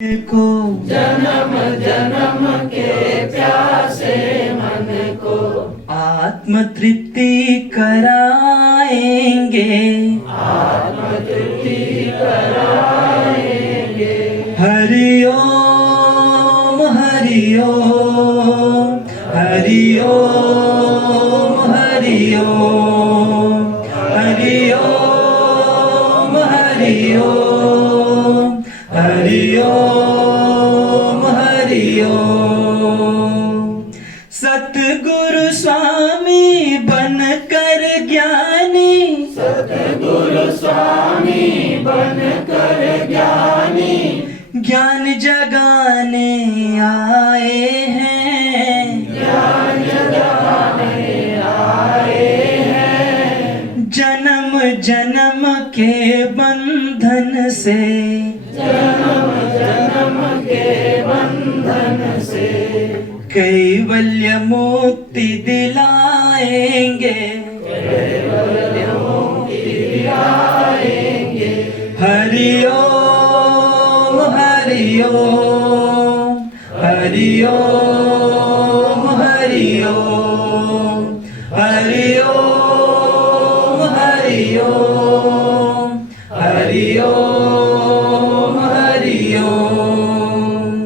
को जन्म जन्म के प्यासे मन को आत्म तृप्ति कराएंगे, आत्म तृप्ति कराएंगे। हरि ओम हरि ओम हरि ओम हरि ओम हरि ओम हरि ओम हरि ओम हरि ओम। सतगुरु स्वामी बनकर ज्ञानी, सतगुरु स्वामी बनकर ज्ञानी ज्ञान जगाने आए हैं, ज्ञान जगाने आए हैं। जन्म जन्म के बंधन से, जन्म जन्म के बंधन से कैवल्य मुक्ति दिलाएंगे, कैवल्य मुक्ति दिलाएंगे। हरि ओम हरि ओम हरि ओम हरि ओम हरि ओम हरि ओम हरि ओम हरि ओम।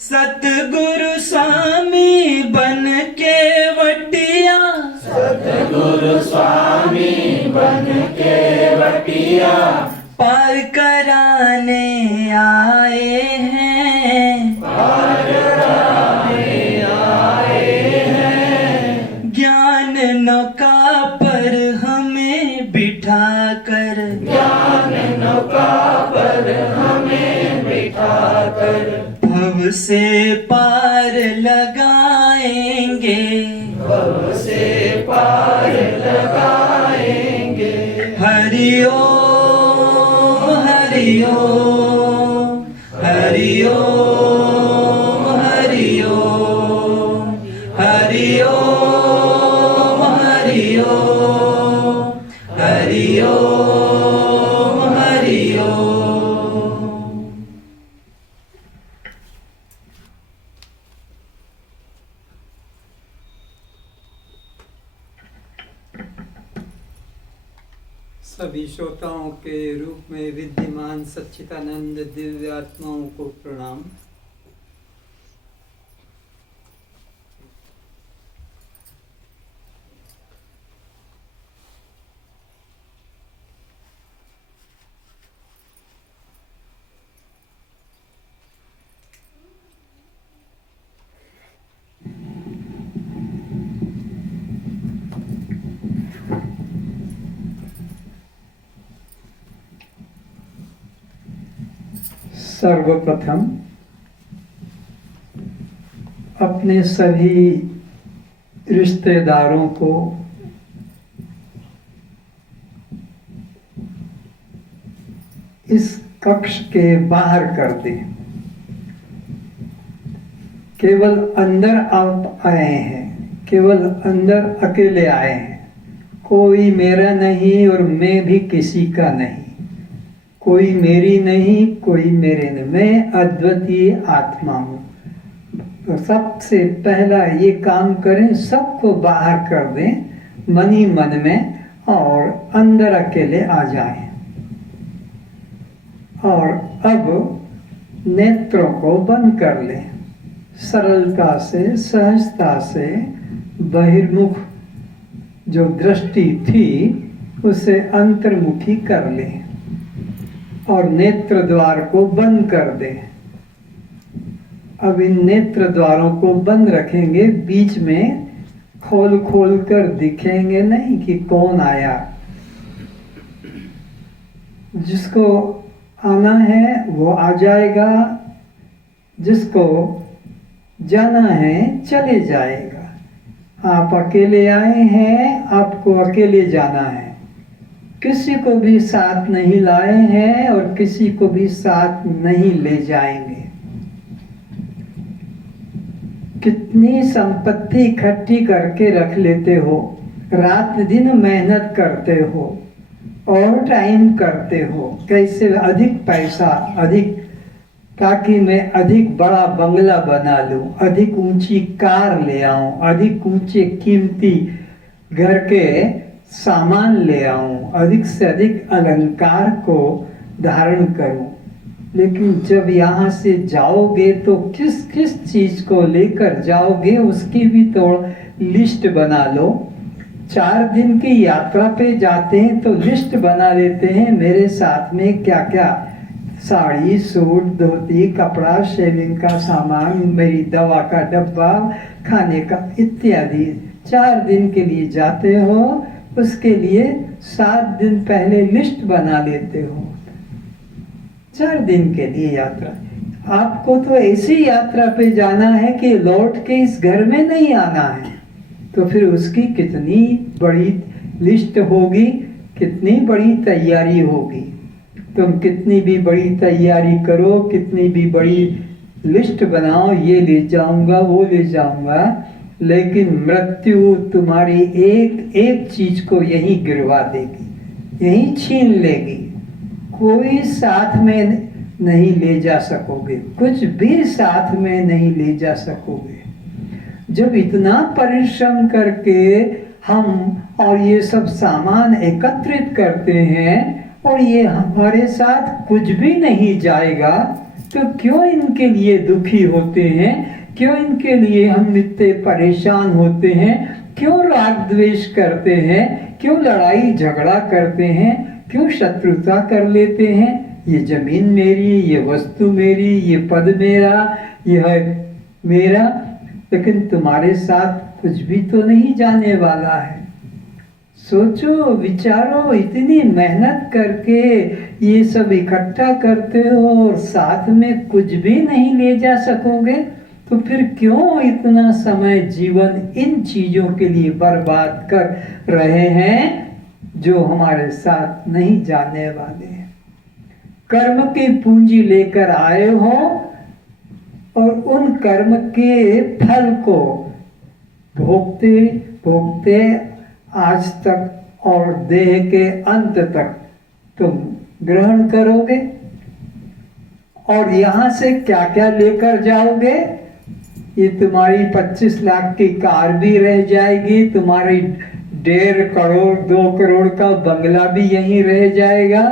सतगुरु स्वामी बन के वटिया, सतगुरु स्वामी बन के वटिया पार कराने आए हैं, पार कराने आए हैं। ज्ञान नौका पर हमें बिठा कर, ज्ञान नौका पर हमें बिठा कर भव से पार लगाएंगे, भव से पार लगाएंगे। हरि ओम हरि ओम हरि ओम हरि ओम हरि ओम हरि ओम हरि ओम हरि ओम। सभी श्रोताओं के रूप में विद्यमान सच्चिदानंद दिव्य आत्माओं को प्रणाम। सर्वप्रथम अपने सभी रिश्तेदारों को इस कक्ष के बाहर कर दें। केवल अंदर आप आए हैं, केवल अंदर अकेले आए हैं। कोई मेरा नहीं और मैं भी किसी का नहीं, कोई मेरी नहीं कोई मेरे नहीं, मैं अद्वितीय आत्मा हूँ। तो सबसे पहला ये काम करें, सबको बाहर कर दें मन ही मन में और अंदर अकेले आ जाएं। और अब नेत्रों को बंद कर लें, सरलता से सहजता से बहिर्मुख जो दृष्टि थी उसे अंतर्मुखी कर लें और नेत्र द्वार को बंद कर दें। अब इन नेत्र द्वारों को बंद रखेंगे, बीच में खोल खोल कर दिखेंगे नहीं कि कौन आया। जिसको आना है वो आ जाएगा, जिसको जाना है चले जाएगा। आप अकेले आए हैं, आपको अकेले जाना है। किसी को भी साथ नहीं लाए हैं और किसी को भी साथ नहीं ले जाएंगे। कितनी संपत्ति इकट्ठी करके रख लेते हो, रात दिन मेहनत करते हो और टाइम करते हो, कैसे अधिक पैसा अधिक ताकि मैं अधिक बड़ा बंगला बना लूं, अधिक ऊंची कार ले आऊं, अधिक ऊंचे कीमती घर के सामान ले आऊं, अधिक से अधिक अलंकार को धारण करूं। लेकिन जब यहाँ से जाओगे तो किस किस चीज को लेकर जाओगे उसकी भी तो लिस्ट बना लो। 4 दिन की यात्रा पे जाते हैं तो लिस्ट बना लेते हैं, मेरे साथ में क्या क्या साड़ी, सूट, धोती, कपड़ा, शेविंग का सामान, मेरी दवा का डब्बा, खाने का इत्यादि। 4 दिन के लिए जाते हो, उसके लिए 7 दिन पहले लिस्ट बना लेते हो। 4 दिन के लिए यात्रा। आपको तो ऐसी यात्रा पे जाना है कि लौट के इस घर में नहीं आना है, तो फिर उसकी कितनी बड़ी लिस्ट होगी, कितनी बड़ी तैयारी होगी। तुम कितनी भी बड़ी तैयारी करो, कितनी भी बड़ी लिस्ट बनाओ, ये ले जाऊंगा, वो ले जाऊंगा, लेकिन मृत्यु तुम्हारी एक एक चीज को यहीं गिरवा देगी, यहीं छीन लेगी। कोई साथ में नहीं ले जा सकोगे, कुछ भी साथ में नहीं ले जा सकोगे। जब इतना परिश्रम करके हम और ये सब सामान एकत्रित करते हैं और ये हमारे साथ कुछ भी नहीं जाएगा, तो क्यों इनके लिए दुखी होते हैं, क्यों इनके लिए हम इतने परेशान होते हैं, क्यों राग द्वेष करते हैं, क्यों लड़ाई झगड़ा करते हैं, क्यों शत्रुता कर लेते हैं। ये जमीन मेरी, ये वस्तु मेरी, ये पद मेरा, यह मेरा, लेकिन तुम्हारे साथ कुछ भी तो नहीं जाने वाला है। सोचो, विचारो, इतनी मेहनत करके ये सब इकट्ठा करते हो और साथ में कुछ भी नहीं ले जा सकोगे, तो फिर क्यों इतना समय जीवन इन चीजों के लिए बर्बाद कर रहे हैं जो हमारे साथ नहीं जाने वाले हैं। कर्म की पूंजी लेकर आए हो और उन कर्म के फल को भोगते भोगते आज तक और देह के अंत तक तुम ग्रहण करोगे। और यहाँ से क्या क्या लेकर जाओगे? ये तुम्हारी 25 लाख की कार भी रह जाएगी, तुम्हारी 1.5 करोड़ 2 करोड़ का बंगला भी यहीं रह जाएगा,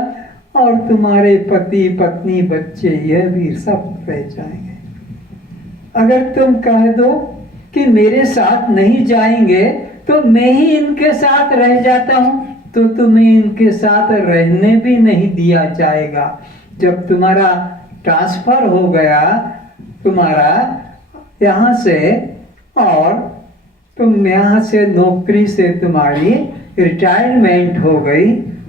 और तुम्हारे पति पत्नी बच्चे यह भी सब रह जाएंगे। अगर तुम कह दो कि मेरे साथ नहीं जाएंगे तो मैं ही इनके साथ रह जाता हूं, तो तुम्हें इनके साथ रहने भी नहीं दिया जाएगा। जब तुम्हारा ट्रांसफर हो गया तुम्हारा यहाँ से, और तुम यहाँ से नौकरी से तुम्हारी रिटायरमेंट हो गई,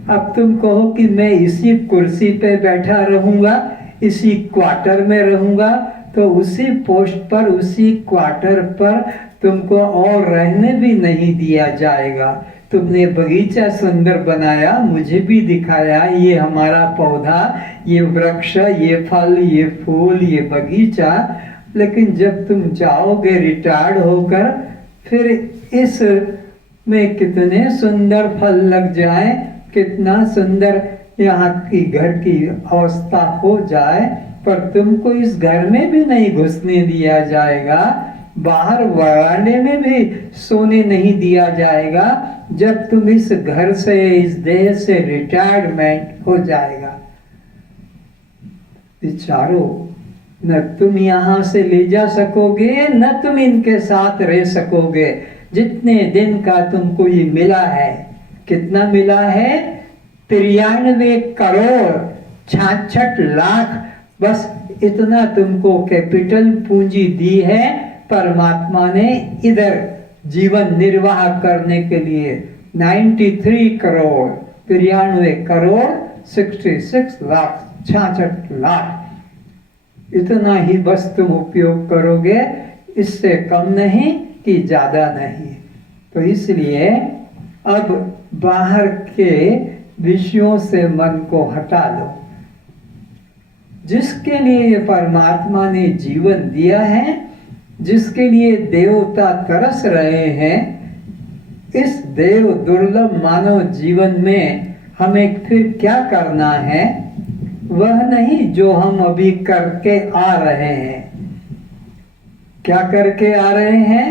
अब तुम कहो कि मैं इसी कुर्सी पे बैठा रहूंगा, इसी क्वार्टर में रहूंगा, तो उसी पोस्ट पर, उसी क्वार्टर पर तुमको और रहने भी नहीं दिया जाएगा। तुमने बगीचा सुंदर बनाया, मुझे भी दिखाया, ये हमारा पौधा, ये वृक्ष, ये फल, ये फूल, ये बगीचा, लेकिन जब तुम जाओगे रिटायर्ड होकर, फिर इस में कितने सुंदर फल लग जाए, कितना सुंदर यहाँ की घर की अवस्था हो जाए, पर तुमको इस घर में भी नहीं घुसने दिया जाएगा, बाहर वरांडे में भी सोने नहीं दिया जाएगा, जब तुम इस घर से, इस देह से रिटायरमेंट हो जाएगा। विचारो, न तुम यहाँ से ले जा सकोगे, न तुम इनके साथ रह सकोगे। जितने दिन का तुमको ये मिला है, कितना मिला है? 93 करोड़ 66 लाख, बस इतना तुमको कैपिटल पूंजी दी है परमात्मा ने इधर जीवन निर्वाह करने के लिए। 93 करोड़ 93 करोड़ 66 लाख 66 लाख, इतना ही बस तुम उपयोग करोगे, इससे कम नहीं कि ज्यादा नहीं। तो इसलिए अब बाहर के विषयों से मन को हटा लो। जिसके लिए परमात्मा ने जीवन दिया है, जिसके लिए देवता तरस रहे हैं, इस देव दुर्लभ मानव जीवन में हमें फिर क्या करना है? वह नहीं जो हम अभी करके आ रहे हैं। क्या करके आ रहे हैं?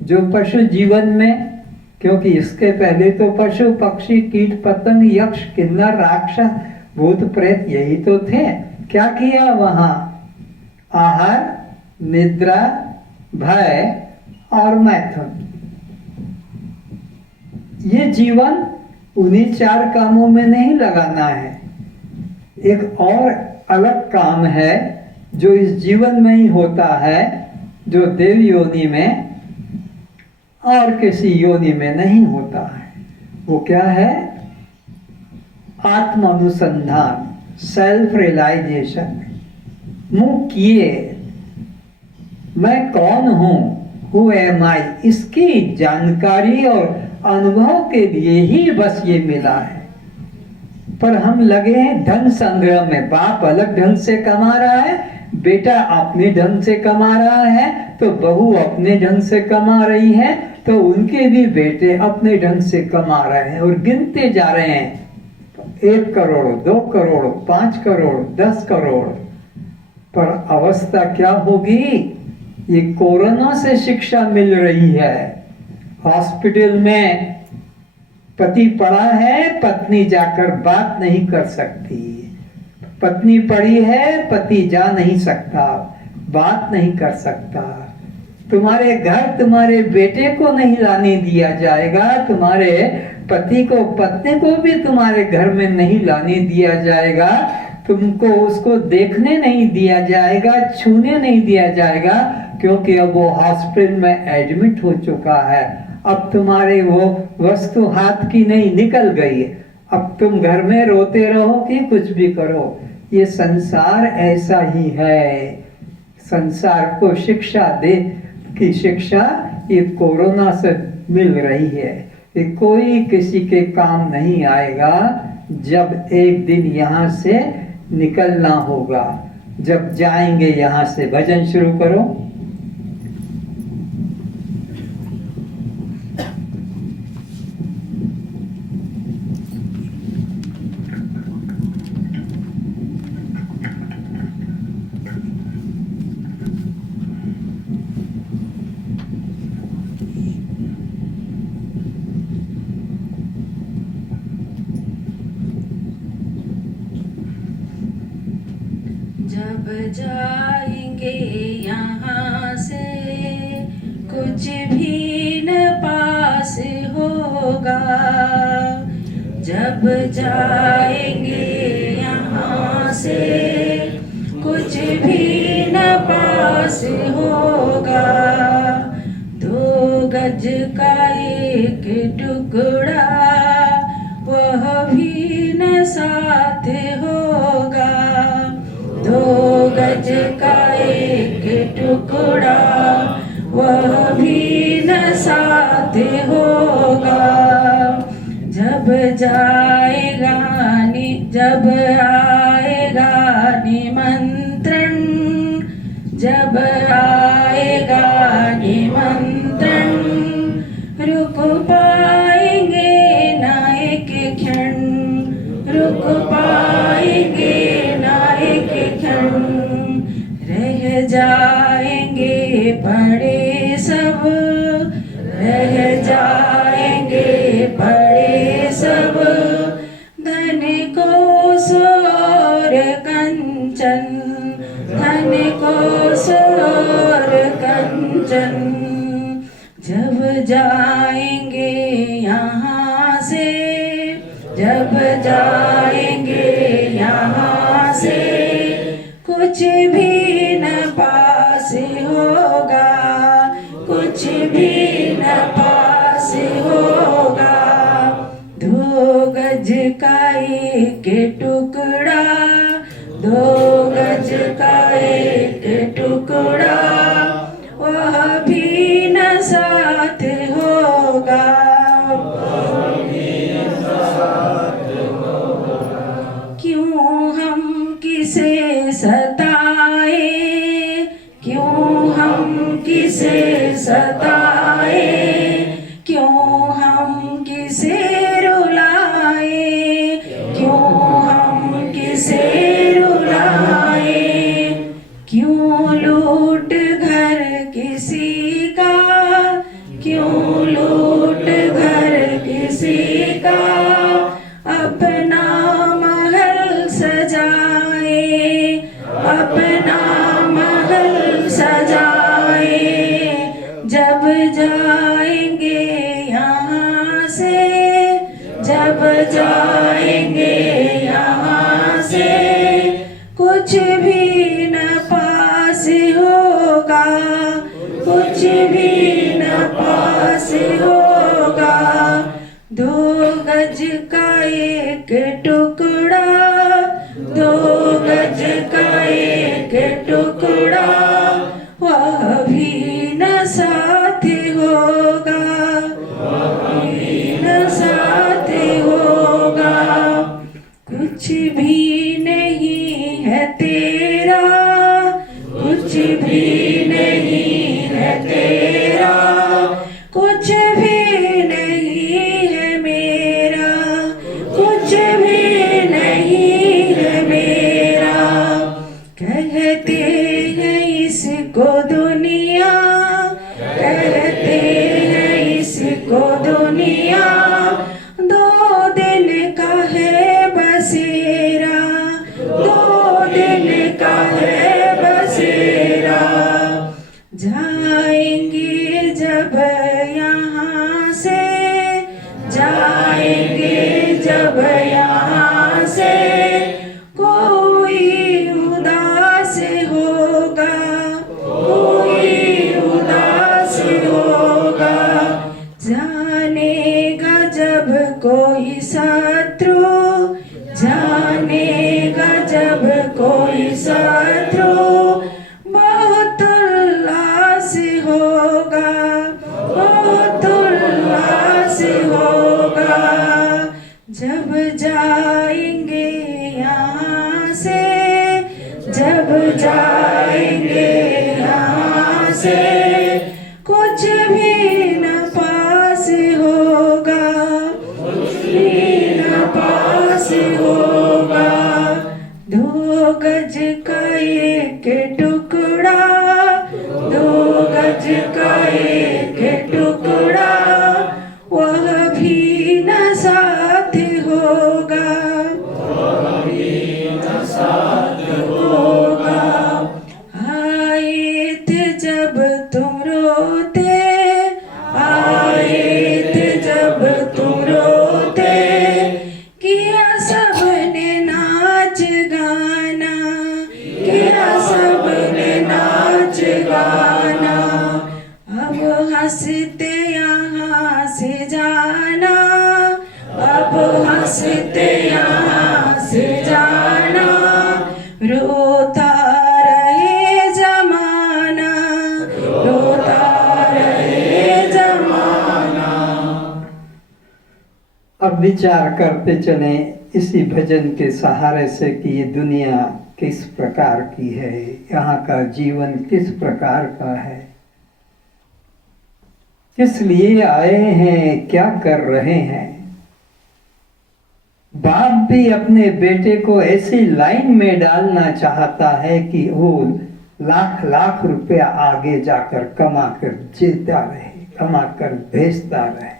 जो पशु जीवन में, क्योंकि इसके पहले तो पशु पक्षी कीट पतंग यक्ष किन्नर राक्षस भूत प्रेत यही तो थे। क्या किया वहां? आहार, निद्रा, भय और मैथुन। ये जीवन उन्हीं 4 कामों में नहीं लगाना है। एक और अलग काम है जो इस जीवन में ही होता है, जो देव योनि में और किसी योनि में नहीं होता है। वो क्या है? आत्म अनुसंधान, सेल्फ रियलाइजेशन। मुंह किए मैं कौन हूं, हु एम आई, इसकी जानकारी और अनुभव के लिए ही बस ये मिला है। पर हम लगे हैं धन संग्रह में। बाप अलग ढंग से कमा रहा है, बेटा अपने ढंग से कमा रहा है, तो बहू अपने ढंग से कमा रही है, तो उनके भी बेटे अपने ढंग से कमा रहे हैं और गिनते जा रहे हैं। 1 करोड़, 2 करोड़, 5 करोड़, 10 करोड़। पर अवस्था क्या होगी? ये कोरोना से शिक्षा मिल रही है। हॉस्पिटल में पति पड़ा है, पत्नी जाकर बात नहीं कर सकती। पत्नी पड़ी है, पति जा नहीं सकता, बात नहीं कर सकता। तुम्हारे घर तुम्हारे बेटे को नहीं लाने दिया जाएगा, तुम्हारे पति को, पत्नी को भी तुम्हारे घर में नहीं लाने दिया जाएगा, तुमको उसको देखने नहीं दिया जाएगा, छूने नहीं दिया जाएगा, क्योंकि अब वो हॉस्पिटल में एडमिट हो चुका है। अब तुम्हारे वो वस्तु हाथ की नहीं, निकल गई। अब तुम घर में रोते रहो कि कुछ भी करो। ये संसार ऐसा ही है। संसार को शिक्षा दे की शिक्षा ये कोरोना से मिल रही है। ये कोई किसी के काम नहीं आएगा जब एक दिन यहाँ से निकलना होगा। जब जाएंगे यहाँ से, भजन शुरू करो। जब जाएंगे यहाँ से कुछ भी न पास होगा। जब जाएंगे यहाँ से कुछ भी न पास होगा। 2 गज का एक टुकड़ा वह भी न साथ होगा। 2 गज का एक टुकड़ा वह भी न साथ होगा। जब जाएगा जब आएगा निमंत्रण, जब आएगा निमंत्रण, रुक पाएंगे ना एक क्षण, रुक पाएंगे ना एक क्षण। रह जाएंगे पड़े सब, रह जाएंगे पड़े सब। धन को सोर कंचन, धन को सोर कंचन। जब जाएंगे यहाँ से, जब जाएंगे यहाँ से कुछ भी न पास होगा, कुछ भी न पास होगा। 2 गज का एक टुकड़ा, 2 गज का एक टुकड़ा वह भी न साथ होगा। क्यों हम किसे सताए, क्यों हम किसे सताए, क्यों हम किसे रुलाए, क्यों हम किसे क्यों लूट घर किसी का, क्यों लूट घर किसी का, अपना महल सजाए, अपना महल सजाए। जब जाएंगे यहाँ से, जब जाएंगे यहाँ से, कुछ भी न पास होगा, कुछ भी न पास होगा। 2 गज का एक टुकड़ा, 2 गज का एक टुकड़ा, वह भी न साथ होगा, वह भी न साथ होगा। कुछ भी नहीं है तेरा, कुछ भी नहीं है तेरा, कुछ भी नहीं है मेरा, कुछ भी नहीं है मेरा। कहते हैं इसको दुनिया, कहते हैं इसको दुनिया, 2 दिन का है बसेरा, 2 दिन का है बसेरा। जाएंगे जब यहाँ से, जाएंगे जब यहाँ से, कोई उदास होगा, कोई उदास होगा। जानेगा जब कोई शत्रु, जानेगा जब कोई शत्रु, बहुत उल्लास होगा, बहुत उल्लास होगा। जब जाएंगे यहाँ से, जब जाएंगे यहाँ से, कुछ भी न पास होगा, कुछ भी न पास होगा। 2 गज का एक टुकड़ा, 2 गज का एक टुकड़ा, वह भी न साथ होगा, वह भी न साथ होगा। आए थे जब तुम रोते, आए थे जब तुम रोते, किया सबने नाच गाना, किया सबने नाच गाना। अब हंसते यहाँ से जाना, अब हंसते यहाँ से जाना, रोता रहे जमाना, रोता रहे जमाना। अब विचार करते चले इसी भजन के सहारे से कि ये दुनिया किस प्रकार की है, यहाँ का जीवन किस प्रकार का है, किस लिए आए हैं, क्या कर रहे हैं। बाप भी अपने बेटे को ऐसी लाइन में डालना चाहता है कि वो लाख लाख रुपया आगे जाकर कमा कर जीता रहे, कमा कर भेजता रहे।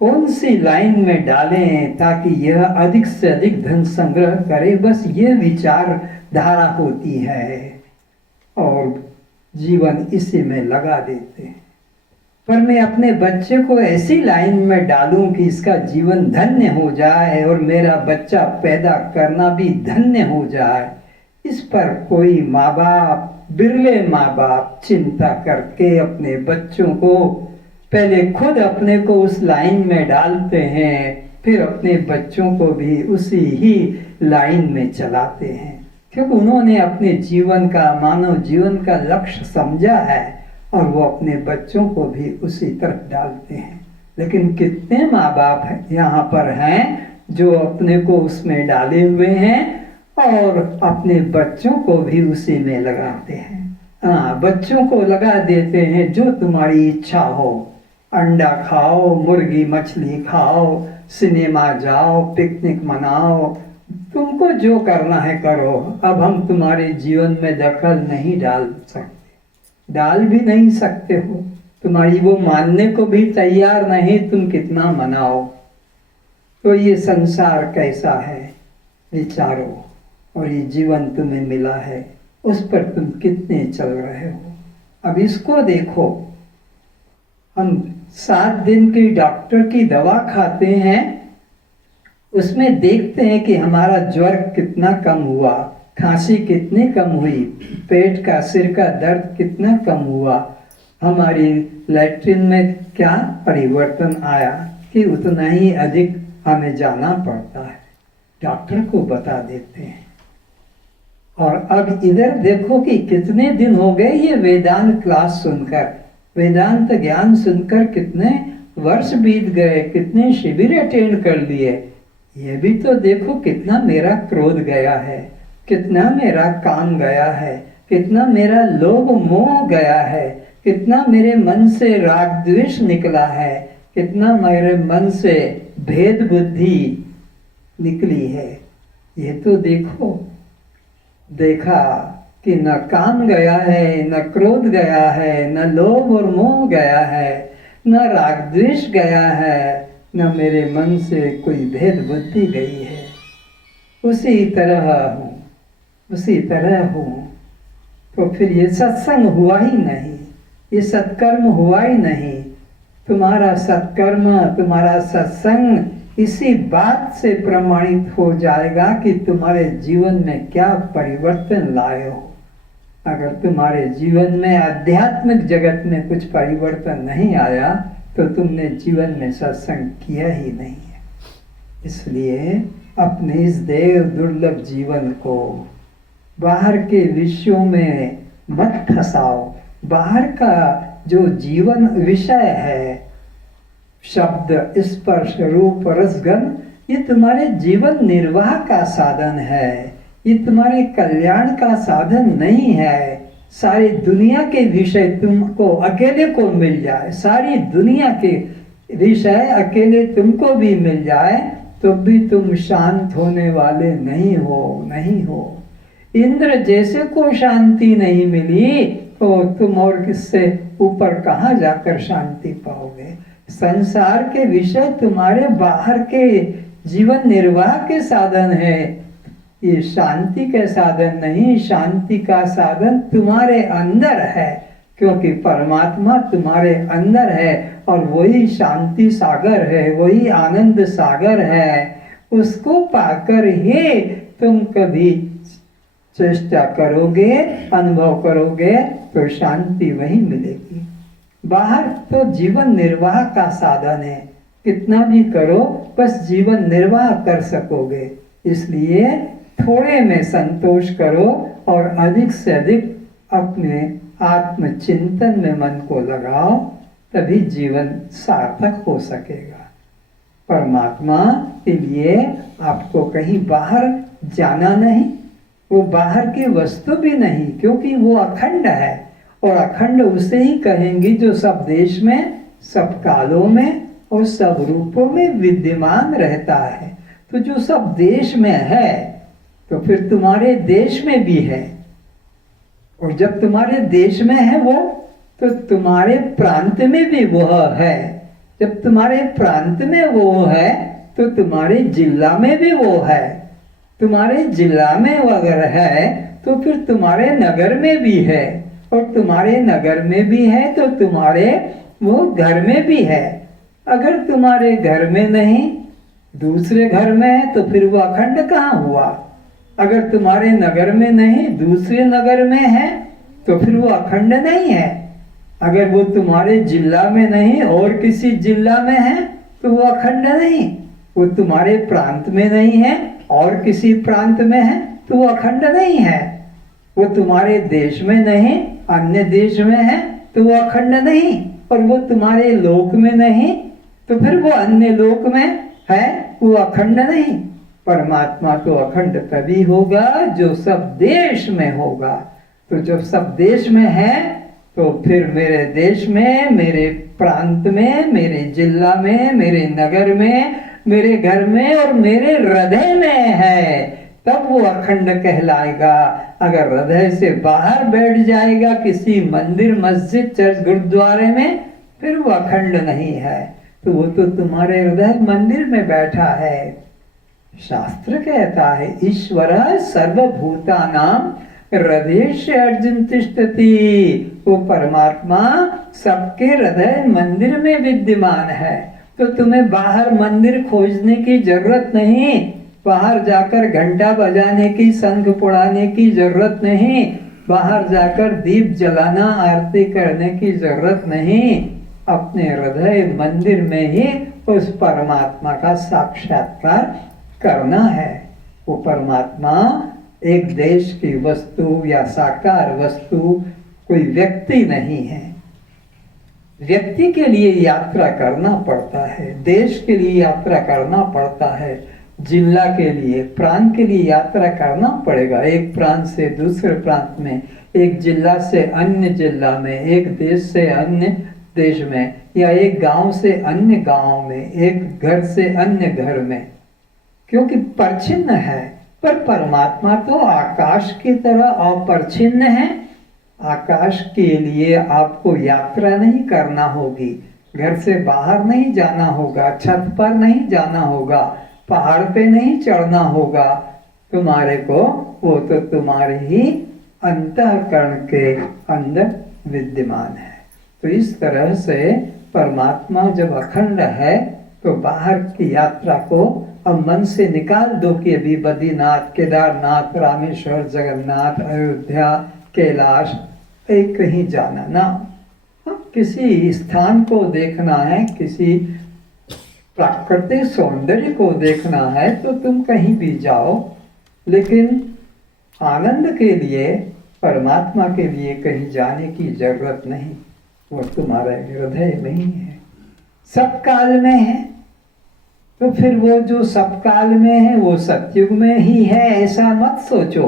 कौन सी लाइन में डालें ताकि यह अधिक से अधिक धन संग्रह करे, बस ये विचारधारा होती है और जीवन इसी में लगा देते हैं। पर मैं अपने बच्चे को ऐसी लाइन में डालूं कि इसका जीवन धन्य हो जाए और मेरा बच्चा पैदा करना भी धन्य हो जाए, इस पर कोई माँ बाप, बिरले माँ बाप चिंता करके अपने बच्चों को पहले खुद अपने को उस लाइन में डालते हैं, फिर अपने बच्चों को भी उसी ही लाइन में चलाते हैं, क्योंकि उन्होंने अपने जीवन का, मानव जीवन का लक्ष्य समझा है और वो अपने बच्चों को भी उसी तरफ डालते हैं। लेकिन कितने माँ बाप यहाँ पर हैं जो अपने को उसमें डाले हुए हैं और अपने बच्चों को भी उसी में लगाते हैं। हाँ, बच्चों को लगा देते हैं जो तुम्हारी इच्छा हो, अंडा खाओ, मुर्गी मछली खाओ, सिनेमा जाओ, पिकनिक मनाओ, तुमको जो करना है करो, अब हम तुम्हारे जीवन में दखल नहीं डाल सकते, डाल भी नहीं सकते हो। तुम्हारी वो मानने को भी तैयार नहीं, तुम कितना मनाओ। तो ये संसार कैसा है विचारो, और ये जीवन तुम्हें मिला है उस पर तुम कितने चल रहे हो। अब इसको देखो, हम 7 दिन की डॉक्टर की दवा खाते हैं, उसमें देखते हैं कि हमारा ज्वर कितना कम हुआ, खांसी कितनी कम हुई, पेट का सिर का दर्द कितना कम हुआ, हमारी लैट्रिन में क्या परिवर्तन आया कि उतना ही अधिक हमें जाना पड़ता है, डॉक्टर को बता देते हैं। और अब इधर देखो कि कितने दिन हो गए ये वेदांत क्लास सुनकर, वेदांत ज्ञान सुनकर कितने वर्ष बीत गए, कितने शिविर अटेंड कर लिए। ये भी तो देखो कितना मेरा क्रोध गया है, कितना मेरा काम गया है, कितना मेरा लोभ मोह गया है, कितना मेरे मन से राग द्वेष निकला है, कितना मेरे मन से भेद बुद्धि निकली है। ये तो देखो, देखा कि न काम गया है, न क्रोध गया है, न लोभ और मोह गया है, न राग द्वेष गया है, न मेरे मन से कोई भेद बुद्धि गई है। उसी तरह हूँ, उसी तरह हूँ। तो फिर ये सत्संग हुआ ही नहीं, ये सत्कर्म हुआ ही नहीं। तुम्हारा सत्कर्म, तुम्हारा सत्संग इसी बात से प्रमाणित हो जाएगा कि तुम्हारे जीवन में क्या परिवर्तन लाए हो। अगर तुम्हारे जीवन में आध्यात्मिक जगत में कुछ परिवर्तन नहीं आया तो तुमने जीवन में सत्संग किया ही नहीं है। इसलिए अपने इस देव दुर्लभ जीवन को बाहर के विषयों में मत फंसाओ। बाहर का जो जीवन विषय है, शब्द स्पर्श रूप रसगंध, ये तुम्हारे जीवन निर्वाह का साधन है, ये तुम्हारे कल्याण का साधन नहीं है। सारी दुनिया के विषय तुमको अकेले को मिल जाए, सारी दुनिया के विषय अकेले तुमको भी मिल जाए तो भी तुम शांत होने वाले नहीं हो, नहीं हो। इंद्र जैसे को शांति नहीं मिली तो तुम और किससे ऊपर कहाँ जाकर शांति पाओगे। संसार के विषय तुम्हारे बाहर के जीवन निर्वाह के साधन है, ये शांति के साधन नहीं। शांति का साधन तुम्हारे अंदर है, क्योंकि परमात्मा तुम्हारे अंदर है और वही शांति सागर है, वही आनंद सागर है। उसको पाकर ही तुम कभी चेष्टा करोगे, अनुभव करोगे तो शांति वही मिलेगी। बाहर तो जीवन निर्वाह का साधन है, कितना भी करो बस जीवन निर्वाह कर सकोगे। इसलिए थोड़े में संतोष करो और अधिक से अधिक अपने आत्मचिंतन में मन को लगाओ, तभी जीवन सार्थक हो सकेगा। परमात्मा के लिए आपको कहीं बाहर जाना नहीं, वो बाहर की वस्तु भी नहीं, क्योंकि वो अखंड है। और अखंड उसे ही कहेंगे जो सब देश में, सब कालों में और सब रूपों में विद्यमान रहता है। तो जो सब देश में है तो फिर तुम्हारे देश में भी है, और जब तुम्हारे देश में है वो तो तुम्हारे प्रांत में भी वह है। जब तुम्हारे प्रांत में वो है तो तुम्हारे जिला में भी वो है। तुम्हारे जिला में अगर है तो फिर तुम्हारे नगर में भी है, और तुम्हारे नगर में भी है तो तुम्हारे वो घर में भी है। अगर तुम्हारे घर में नहीं, दूसरे घर में है तो फिर वो अखंड कहाँ हुआ। अगर तुम्हारे नगर में नहीं, दूसरे नगर में है तो फिर वो अखंड नहीं है। अगर वो तुम्हारे जिला में नहीं और किसी जिला में है तो वो अखंड नहीं। वो तुम्हारे प्रांत में नहीं है और किसी प्रांत में है तो वो अखंड नहीं है। वो तुम्हारे देश में नहीं, अन्य देश में है तो वो अखंड नहीं। और वो तुम्हारे लोक में नहीं तो फिर वो अन्य लोक में है, वो अखंड नहीं। परमात्मा तो अखंड तभी होगा जो सब देश में होगा। तो जब सब देश में है तो फिर मेरे देश में, मेरे प्रांत में, मेरे जिला में, मेरे नगर में, मेरे घर में और मेरे हृदय में है, तब वो अखंड कहलाएगा। अगर हृदय से बाहर बैठ जाएगा किसी मंदिर, मस्जिद, चर्च, गुरुद्वारे में, फिर वो अखंड नहीं है। तो वो तो तुम्हारे हृदय मंदिर में बैठा है। शास्त्र कहता है ईश्वर सर्वभूतानां हृदयेश अर्जुन तिष्ठति। वो परमात्मा सबके हृदय मंदिर में विद्यमान है। तो तुम्हें बाहर मंदिर खोजने की जरूरत नहीं, बाहर जाकर घंटा बजाने की, शंख पड़ाने की जरूरत नहीं, बाहर जाकर दीप जलाना, आरती करने की जरूरत नहीं। अपने हृदय मंदिर में ही उस परमात्मा का साक्षात्कार करना है। वो परमात्मा एक देश की वस्तु या साकार वस्तु, कोई व्यक्ति नहीं है। व्यक्ति के लिए यात्रा करना पड़ता है, देश के लिए यात्रा करना पड़ता है, जिला के लिए, प्रांत के लिए यात्रा करना पड़ेगा। एक प्रांत से दूसरे प्रांत में, एक जिला से अन्य जिला में, एक देश से अन्य देश में, या एक गांव से अन्य गांव में, एक घर से अन्य घर में, क्योंकि परिच्छिन्न है। पर परमात्मा तो आकाश की तरह अपरिच्छिन्न है। आकाश के लिए आपको यात्रा नहीं करना होगी, घर से बाहर नहीं जाना होगा, छत पर नहीं जाना होगा, पहाड़ पे नहीं चढ़ना होगा तुम्हारे को। वो तो तुम्हारे ही अंतःकरण के अंदर विद्यमान है। तो इस तरह से परमात्मा जब अखंड है तो बाहर की यात्रा को अब मन से निकाल दो कि अभी बद्रीनाथ, केदारनाथ, रामेश्वर, जगन्नाथ, अयोध्या, कैलाश कहीं जाना ना। किसी स्थान को देखना है, किसी प्राकृतिक सौंदर्य को देखना है तो तुम कहीं भी जाओ, लेकिन आनंद के लिए, परमात्मा के लिए कहीं जाने की जरूरत नहीं। वो तुम्हारे हृदय में ही है, सब काल में है। तो फिर वो जो सब काल में है वो सतयुग में ही है ऐसा मत सोचो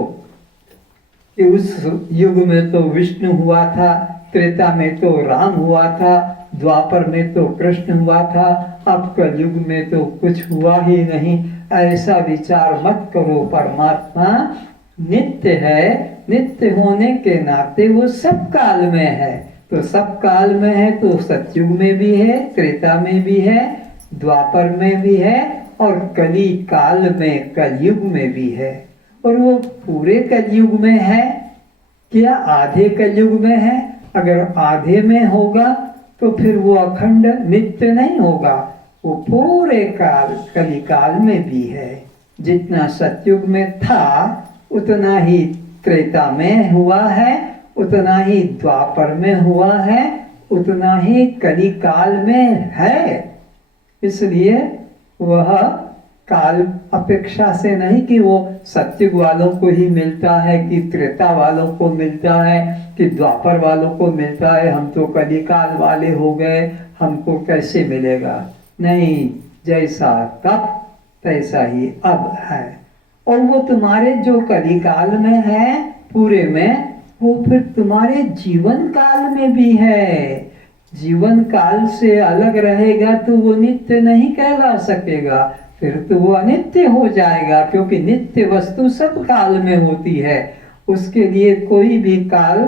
कि उस युग में तो विष्णु हुआ था, त्रेता में तो राम हुआ था, द्वापर में तो कृष्ण हुआ था, अब कलयुग में तो कुछ हुआ ही नहीं। ऐसा विचार मत करो। परमात्मा नित्य है, नित्य होने के नाते वो सब काल में है। तो सब काल में है तो सतयुग में भी है, त्रेता में भी है, द्वापर में भी है, और कली काल में, कलयुग में भी है। और वो पूरे कलयुग में है क्या आधे कलयुग में है? अगर आधे में होगा तो फिर वो अखंड नित्य नहीं होगा। वो पूरे काल, कली काल में भी है। जितना सतयुग में था उतना ही त्रेता में हुआ है, उतना ही द्वापर में हुआ है, उतना ही कली काल में है। इसलिए वह काल अपेक्षा से नहीं कि वो सतयुग वालों को ही मिलता है, कि त्रेता वालों को मिलता है, कि द्वापर वालों को मिलता है, हम तो कली काल वाले हो गए, हमको कैसे मिलेगा। नहीं, जैसा तब तैसा ही अब है। और वो तुम्हारे जो कली काल में है पूरे में, वो फिर तुम्हारे जीवन काल में भी है। जीवन काल से अलग रहेगा तो वो नित्य नहीं कहला सकेगा, फिर तो वो अनित्य हो जाएगा। क्योंकि नित्य वस्तु सब काल में होती है। उसके लिए कोई भी काल,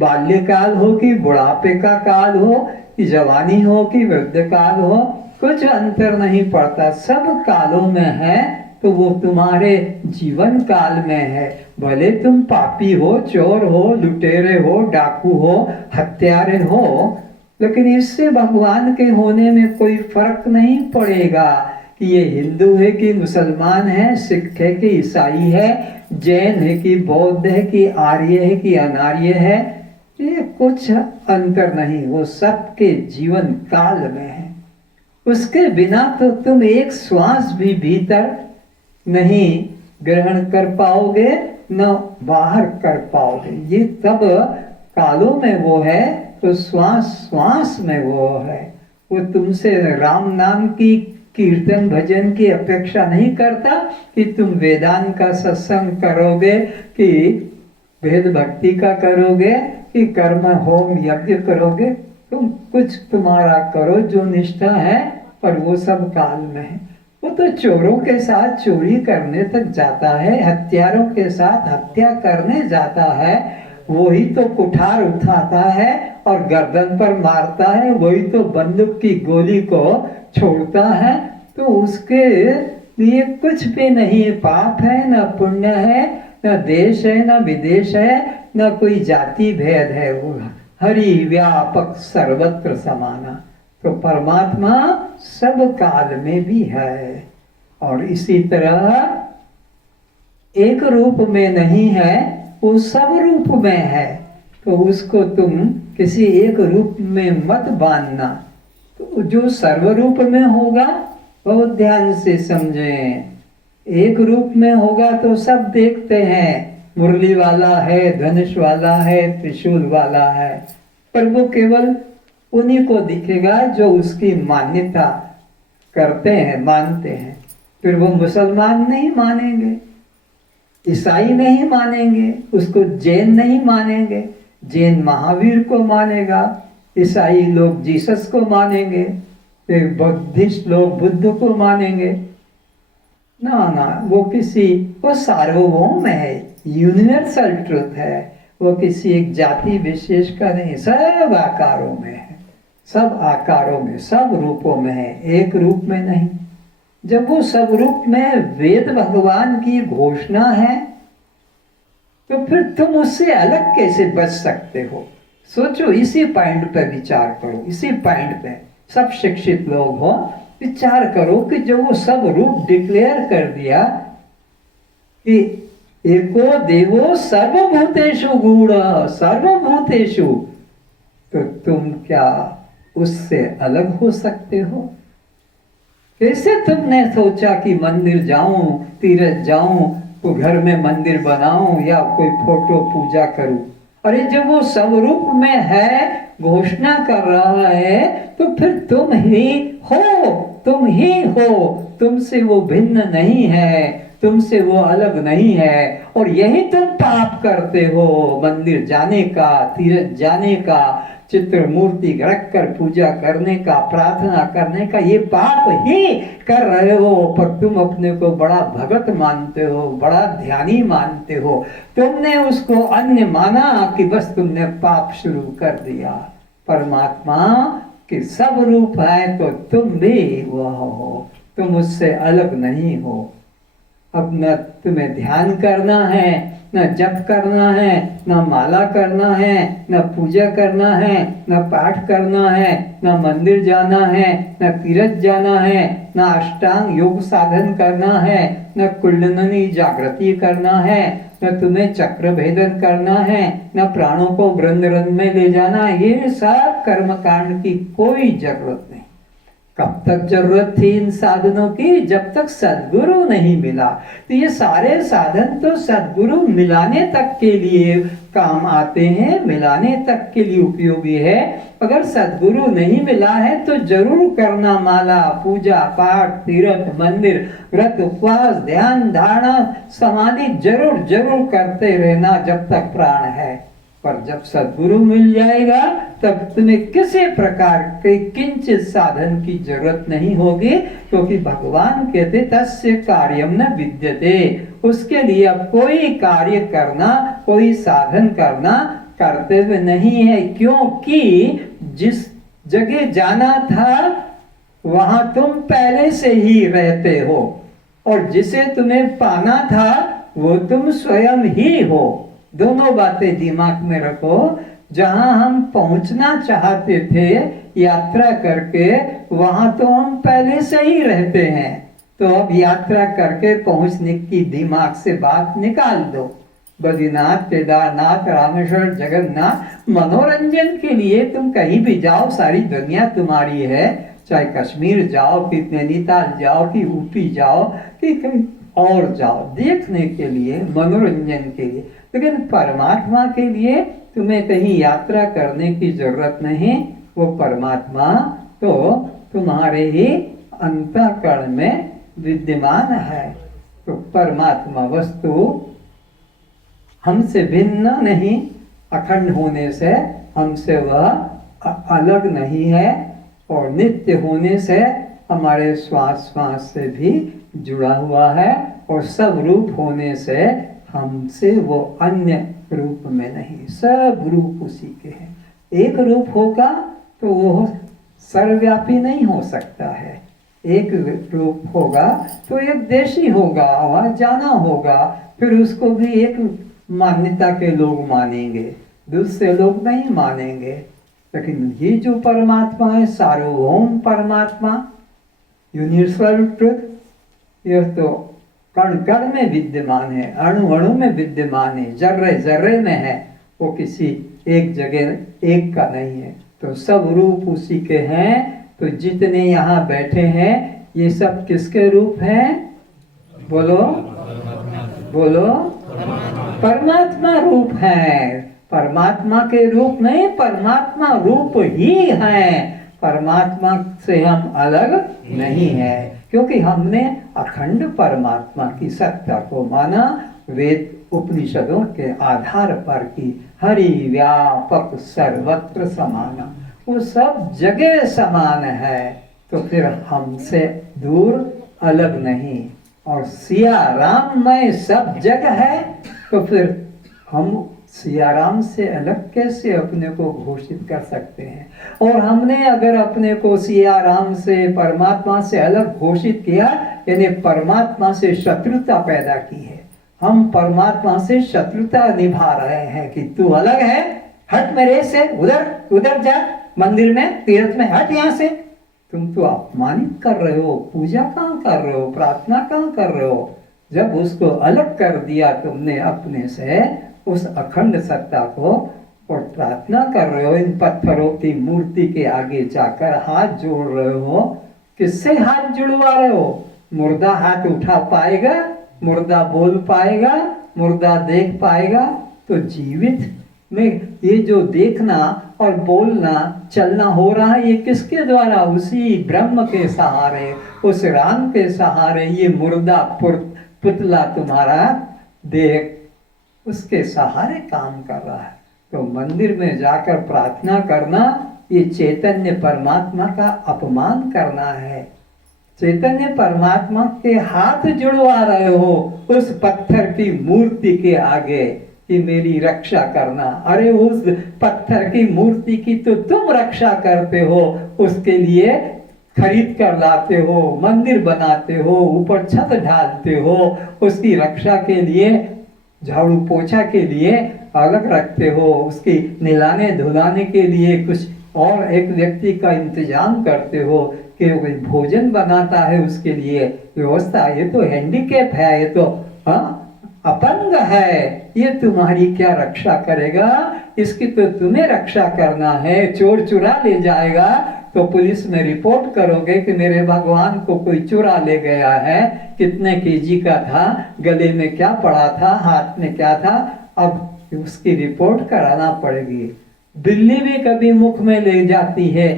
बाल्यकाल हो कि बुढ़ापे का काल हो, कि जवानी हो कि वृद्ध काल हो, कुछ अंतर नहीं पड़ता, सब कालों में है। तो वो तुम्हारे जीवन काल में है। भले तुम पापी हो, चोर हो, लुटेरे हो, डाकू हो, हत्यारे हो, लेकिन इससे भगवान के होने में कोई फर्क नहीं पड़ेगा कि ये हिंदू है कि मुसलमान है, सिख है कि ईसाई है, जैन है कि बौद्ध है कि आर्य है कि अनार्य है, ये कुछ अंतर नहीं। वो सबके जीवन काल में है। उसके बिना तो तुम एक श्वास भी भीतर नहीं ग्रहण कर पाओगे, न बाहर कर पाओगे। ये तब कालों में वो है तो श्वास श्वास में वो है। वो तुमसे राम नाम की कीर्तन भजन की अपेक्षा नहीं करता कि तुम वेदांत का सत्संग करोगे, कि वेद भक्ति का करोगे, कि कर्म होम यज्ञ करोगे। तुम कुछ तुम्हारा करो जो निष्ठा है, पर वो सब काल में है। वो तो चोरों के साथ चोरी करने तक जाता है, हत्यारों के साथ हत्या करने जाता है, वही तो कुठार उठाता है और गर्दन पर मारता है, वही तो बंदूक की गोली को छोड़ता है। तो उसके लिए कुछ भी नहीं, पाप है न पुण्य है, न देश है न विदेश है, न कोई जाति भेद है, वो हरि व्यापक सर्वत्र समाना। तो परमात्मा सब काल में भी है और इसी तरह एक रूप में नहीं है, वो सब रूप में है। तो उसको तुम किसी एक रूप में मत बांधना। तो जो सर्वरूप में होगा बहुत ध्यान से समझें। एक रूप में होगा तो सब देखते हैं, मुरली वाला है, धनुष वाला है, त्रिशूल वाला है, पर वो केवल उन्हीं को दिखेगा जो उसकी मान्यता करते हैं, मानते हैं। फिर वो मुसलमान नहीं मानेंगे, ईसाई नहीं मानेंगे, उसको जैन नहीं मानेंगे, जैन महावीर को मानेगा, ईसाई लोग जीसस को मानेंगे, फिर बुद्धिस्ट लोग बुद्ध को मानेंगे। ना ना, वो सार्वभौम है, यूनिवर्सल ट्रुथ है, वो किसी एक जाति विशेष का नहीं, सब आकारों में है, सब आकारों में, सब रूपों में है, एक रूप में नहीं। जब वो सब रूप में वेद भगवान की घोषणा है तो फिर तुम उससे अलग कैसे बच सकते हो? सोचो, इसी पॉइंट पे विचार करो, इसी पॉइंट पे सब शिक्षित लोग हो, विचार करो कि जो वो सब रूप डिक्लेयर कर दिया कि एको देवो सर्वभूतेषु गूढ़ सर्वभूतेषु, तो तुम क्या उससे अलग हो सकते हो? कैसे तुमने सोचा कि मंदिर जाऊं, तीर्थ जाऊं, तो घर में मंदिर बनाऊं या कोई फोटो पूजा करूं? अरे जब वो सब रूप में है, घोषणा कर रहा है, तो फिर तुम ही हो, तुम ही हो, तुमसे वो भिन्न नहीं है, तुमसे वो अलग नहीं है। और यही तुम पाप करते हो, मंदिर जाने का, तीर्थ जाने का, चित्र मूर्ति रख कर पूजा करने का, प्रार्थना करने का, ये पाप ही कर रहे हो। पर तुम अपने को बड़ा भगत मानते हो, बड़ा ध्यानी मानते हो, तुमने उसको अन्य माना कि बस तुमने पाप शुरू कर दिया। परमात्मा के सब रूप है तो तुम भी वह हो, तुम उससे अलग नहीं हो। अब न तुम्हें ध्यान करना है, न जप करना है, न माला करना है, न पूजा करना है, न पाठ करना है, न मंदिर जाना है, न तीर्थ जाना है, न अष्टांग योग साधन करना है, न कुंडलिनी जागृति करना है, न तुम्हें चक्र भेदन करना है, न प्राणों को वृंद वृंद में ले जाना। ये सब कर्म कांड की कोई जरूरत नहीं। कब तक जरूरत थी इन साधनों की? जब तक सद्गुरु नहीं मिला। तो ये सारे साधन तो सद्गुरु मिलाने तक के लिए काम आते हैं, मिलाने तक के लिए उपयोगी है। अगर सद्गुरु नहीं मिला है तो जरूर करना, माला, पूजा, पाठ, तीर्थ, मंदिर, व्रत, उपवास, ध्यान, धारणा, समाधि जरूर जरूर करते रहना जब तक प्राण है। पर जब सद्गुरु मिल जाएगा तब तुम्हें किसी प्रकार के किंचित साधन की जरूरत नहीं होगी, क्योंकि भगवान कहते तस्य कार्यम न विद्यते, उसके लिए अब कोई कार्य करना, कोई साधन करना कर्तव्य नहीं है। क्योंकि जिस जगह जाना था वहां तुम पहले से ही रहते हो, और जिसे तुम्हें पाना था वो तुम स्वयं ही हो। दोनों बातें दिमाग में रखो। जहां हम पहुंचना चाहते थे यात्रा करके, वहां तो हम पहले से ही रहते हैं। तो अब यात्रा करके पहुंचने की दिमाग से बात निकाल दो। बद्रीनाथ, केदारनाथ, रामेश्वर, जगन्नाथ, मनोरंजन के लिए तुम कहीं भी जाओ, सारी दुनिया तुम्हारी है। चाहे कश्मीर जाओ, कि नैनीताल जाओ, कि ऊटी जाओ, कि कहीं और जाओ, देखने के लिए, मनोरंजन के लिए। लेकिन परमात्मा के लिए तुम्हें कहीं यात्रा करने की जरूरत नहीं। वो परमात्मा तो तुम्हारे ही अंतःकरण में विद्यमान है। तो परमात्मा वस्तु हमसे भिन्न नहीं, अखंड होने से हमसे वह अलग नहीं है, और नित्य होने से हमारे श्वास श्वास से भी जुड़ा हुआ है, और सब रूप होने से हमसे वो अन्य रूप में नहीं, सब रूप उसी के हैं। एक रूप होगा तो वो सर्वव्यापी नहीं हो सकता है, एक रूप होगा तो एक देशी होगा, वहाँ जाना होगा, फिर उसको भी एक मान्यता के लोग मानेंगे, दूसरे लोग नहीं मानेंगे। लेकिन ये जो परमात्मा है, सार्वभौम परमात्मा, यूनिवर्सल ट्रुथ, यह तो कण कण में विद्यमान है, अणु अणु में विद्यमान है, जर्रे जर्रे में है, वो किसी एक जगह एक का नहीं है। तो सब रूप उसी के हैं। तो जितने यहाँ बैठे हैं ये सब किसके रूप हैं? बोलो बोलो, परमात्मा रूप है। परमात्मा के रूप नहीं, परमात्मा रूप ही है। परमात्मा से हम अलग नहीं है, क्योंकि हमने अखंड परमात्मा की सत्ता को माना, वेद उपनिषदों के आधार पर की हरि व्यापक सर्वत्र समान, वो सब जगह समान है। तो फिर हमसे दूर अलग नहीं, और सिया राम में सब जगह है, तो फिर हम सिया राम से अलग कैसे अपने को घोषित कर सकते हैं? और हमने अगर अपने को सिया राम से, परमात्मा से अलग घोषित किया, यानी परमात्मा से शत्रुता पैदा की है। हम परमात्मा से शत्रुता निभा रहे हैं कि तू अलग है, हट मेरे से, उधर उधर जा, मंदिर में तीर्थ में हट यहाँ से। तुम तो अपमानित कर रहे हो, पूजा कहाँ कर रहे हो, प्रार्थना कहाँ कर रहे हो? जब उसको अलग कर दिया तुमने अपने से, उस अखंड सत्ता को, और प्रार्थना कर रहे हो इन पत्थरों की मूर्ति के आगे जाकर, हाथ जोड़ रहे हो, किससे हाथ जुड़वा रहे हो? मुर्दा हाथ उठा पाएगा? मुर्दा बोल पाएगा? मुर्दा देख पाएगा? तो जीवित में ये जो देखना और बोलना चलना हो रहा है, ये किसके द्वारा? उसी ब्रह्म के सहारे, उस राम के सहारे। ये मुर्दा पुतला तुम्हारा देह, उसके सहारे काम कर रहा है। तो मंदिर में जाकर प्रार्थना करना, ये चैतन्य परमात्मा का अपमान करना है। चैतन्य परमात्मा के हाथ जुड़वा रहे हो उस पत्थर की मूर्ति के आगे कि मेरी रक्षा करना। अरे उस पत्थर की मूर्ति की तो तुम रक्षा करते हो, उसके लिए खरीद कर लाते हो, मंदिर बनाते हो, ऊपर छत ढालते हो, उसकी रक्षा के लिए, झाड़ू पोछा के लिए अलग रखते हो, उसकी निलाने धुलाने के लिए कुछ और एक व्यक्ति का इंतजाम करते हो कि वो भोजन बनाता है, उसके लिए व्यवस्था। ये तो हैंडीकैप है, ये तो अपंग है, ये तुम्हारी क्या रक्षा करेगा? इसकी तो तुम्हें रक्षा करना है। चोर चुरा ले जाएगा तो पुलिस में रिपोर्ट करोगे कि मेरे भगवान को कोई चुरा ले गया है, कितने केजी का था, गले में क्या पड़ा था, हाथ में क्या था, अब उसकी रिपोर्ट कराना पड़ेगी। बिल्ली भी कभी मुख में ले जाती है,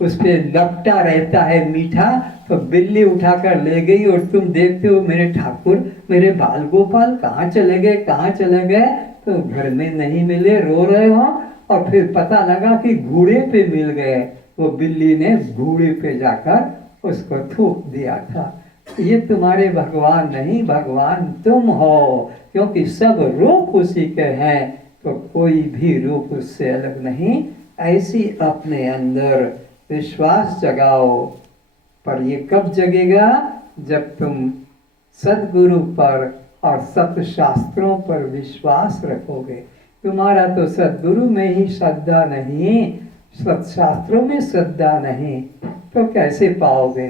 उस पे लपटा रहता है मीठा, तो बिल्ली उठाकर ले गई और तुम देखते हो मेरे ठाकुर, मेरे बाल गोपाल कहाँ चले गए, कहाँ चले गए? तो घर में नहीं मिले, रो रहे हो, और फिर पता लगा कि घोड़े पे मिल गए। वो बिल्ली ने घोड़े पे जाकर उसको थूक दिया था। ये तुम्हारे भगवान नहीं, भगवान तुम हो, क्योंकि सब रूप उसी के हैं, तो कोई भी रूप उससे अलग नहीं। ऐसी अपने अंदर विश्वास जगाओ। पर ये कब जगेगा? जब तुम सद्गुरु पर और सत्य शास्त्रों पर विश्वास रखोगे। तुम्हारा तो सद्गुरु में ही श्रद्धा नहीं, सत्शास्त्रों में श्रद्धा नहीं, तो कैसे पाओगे?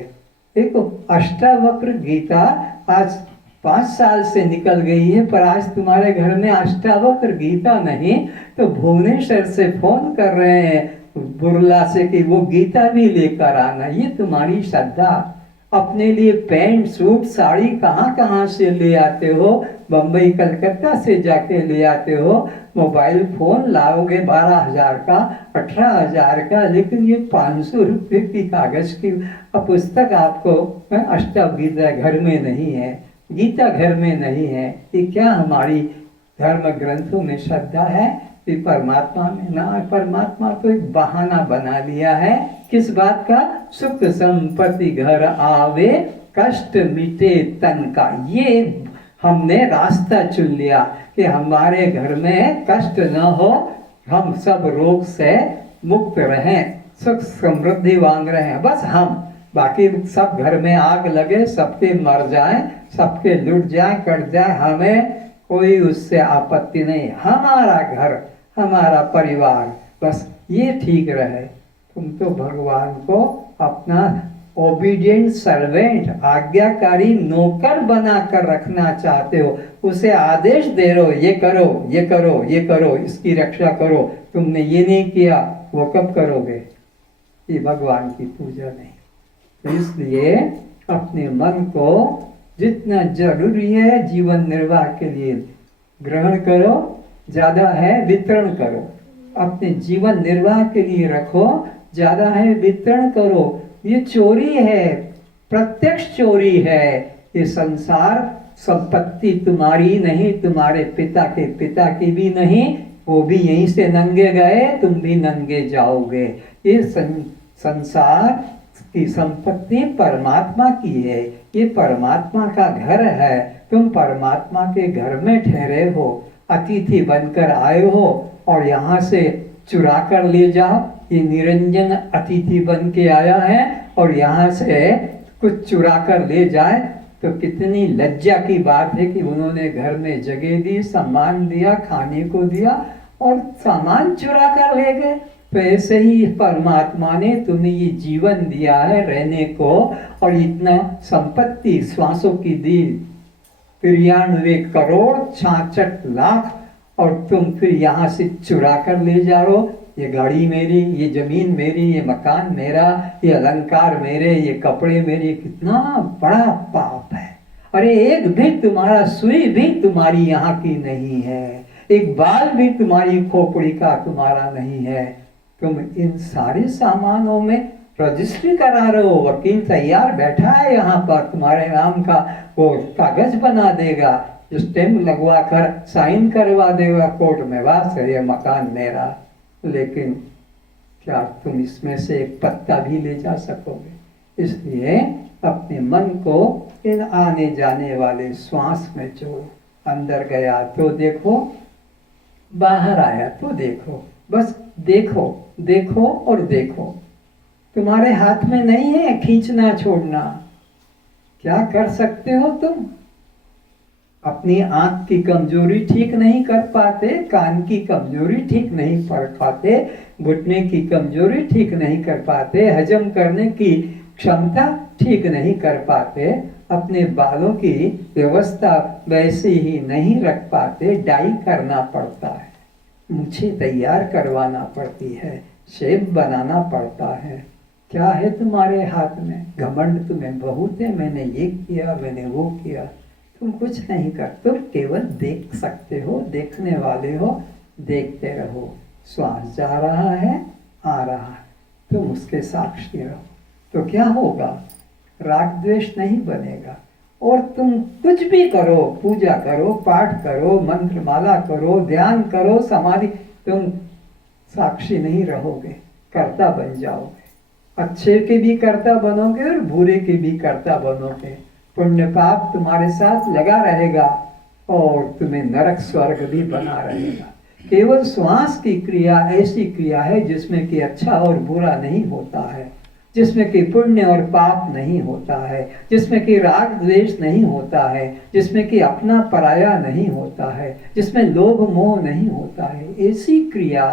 देखो, अष्टावक्र गीता आज 5 साल से निकल गई है, पर आज तुम्हारे घर में अष्टावक्र गीता नहीं, तो भुवनेश्वर से फोन कर रहे हैं बुरला से कि वो गीता भी लेकर आना। ये तुम्हारी श्रद्धा। अपने लिए पैंट सूट साड़ी कहाँ कहाँ से ले आते हो, बम्बई कलकत्ता से जाके ले आते हो। मोबाइल फोन लाओगे 12,000 का, 18,000 का, लेकिन ये 500 रुपये की कागज की पुस्तक आपको अष्टगीता घर में नहीं है, गीता घर में नहीं है। ये क्या हमारी धर्म ग्रंथों में श्रद्धा है? कि परमात्मा में ना, परमात्मा तो एक बहाना बना लिया है किस बात का? सुख संपत्ति घर आवे, कष्ट मिटे तन का। ये हमने रास्ता चुन लिया कि हमारे घर में कष्ट न हो, हम सब रोग से मुक्त रहें, सुख समृद्धि मांग रहे हैं बस हम। बाकी सब घर में आग लगे, सबके मर जाए, सबके लुट जाए, कट जाए, हमें कोई उससे आपत्ति नहीं। हमारा घर, हमारा परिवार, बस ये ठीक रहे। तुम तो भगवान को अपना ओबीडियंट सर्वेंट, आज्ञाकारी नौकर बना कर रखना चाहते हो। उसे आदेश दे रहे हो, ये करो, ये करो, ये करो, इसकी रक्षा करो। तुमने ये नहीं किया, वो कब करोगे? ये भगवान की पूजा नहीं। तो इसलिए अपने मन को जितना जरूरी है जीवन निर्वाह के लिए ग्रहण करो, ज्यादा है वितरण करो। अपने जीवन निर्वाह के लिए रखो, ज्यादा है वितरण करो। ये चोरी है, प्रत्यक्ष चोरी है। ये संसार संपत्ति तुम्हारी नहीं, तुम्हारे पिता के पिता की भी नहीं। वो भी यहीं से नंगे गए, तुम भी नंगे जाओगे। ये संसार की संपत्ति परमात्मा की है, ये परमात्मा का घर है। तुम परमात्मा के घर में ठहरे हो, अतिथि बनकर आए हो और यहाँ से चुरा कर ले जाओ। ये निरंजन अतिथि बन के आया है और यहाँ से कुछ चुरा कर ले जाए तो कितनी लज्जा की बात है कि उन्होंने घर में जगह दी, सम्मान दिया, खाने को दिया और सामान चुरा कर ले गए। तो ऐसे ही परमात्मा ने तुम्हें ये जीवन दिया है रहने को और इतना संपत्ति श्वासों की दी 93 करोड़ 66 लाख और तुम फिर यहाँ से चुरा कर ले जा रहे हो। ये गाड़ी मेरी, ये जमीन मेरी, ये मकान मेरा, ये अलंकार मेरे, ये कपड़े मेरे। कितना बड़ा पाप है। अरे एक भी तुम्हारा सुई भी तुम्हारी यहाँ की नहीं है, एक बाल भी तुम्हारी खोपड़ी का तुम्हारा नहीं है। तुम इन सारे सामानों में रजिस्ट्री करा रहे हो, वकील तैयार बैठा है यहाँ पर, तुम्हारे नाम का वो कागज बना देगा, स्टैम्प लगवा कर साइन करवा देगा कोर्ट में, बस ये मकान मेरा। लेकिन क्या तुम इसमें से एक पत्ता भी ले जा सकोगे? इसलिए अपने मन को इन आने जाने वाले श्वास में जोड़ो। अंदर गया तो देखो, बाहर आया तो देखो, बस देखो, देखो और देखो। तुम्हारे हाथ में नहीं है खींचना छोड़ना। क्या कर सकते हो तुम? अपनी आंख की कमजोरी ठीक नहीं कर पाते, कान की कमजोरी ठीक नहीं कर पाते, घुटने की कमजोरी ठीक नहीं कर पाते, हजम करने की क्षमता ठीक नहीं कर पाते, अपने बालों की व्यवस्था वैसे ही नहीं रख पाते, डाई करना पड़ता है, मूछें तैयार करवाना पड़ती है, शेप बनाना पड़ता है। क्या है तुम्हारे हाथ में? घमंड तुम्हें बहुत है, मैंने ये किया, मैंने वो किया। तुम कुछ नहीं कर, तुम केवल देख सकते हो, देखने वाले हो, देखते रहो। श्वास जा रहा है, आ रहा है, तुम उसके साक्षी रहो। तो क्या होगा? राग द्वेष नहीं बनेगा। और तुम कुछ भी करो, पूजा करो, पाठ करो, मंत्र माला करो, ध्यान करो, समाधि, तुम साक्षी नहीं रहोगे, कर्ता बन जाओगे। अच्छे के भी कर्ता बनोगे और बुरे के भी कर्ता बनोगे। पुण्य पाप तुम्हारे साथ लगा रहेगा और तुम्हें नरक स्वर्ग भी बना रहेगा। केवल श्वास की क्रिया ऐसी क्रिया है जिसमें कि अच्छा और बुरा नहीं होता है, जिसमें कि पुण्य और पाप नहीं होता है, जिसमें कि राग द्वेष नहीं होता है, जिसमें कि अपना पराया नहीं होता है, जिसमें लोभ मोह नहीं होता है। ऐसी क्रिया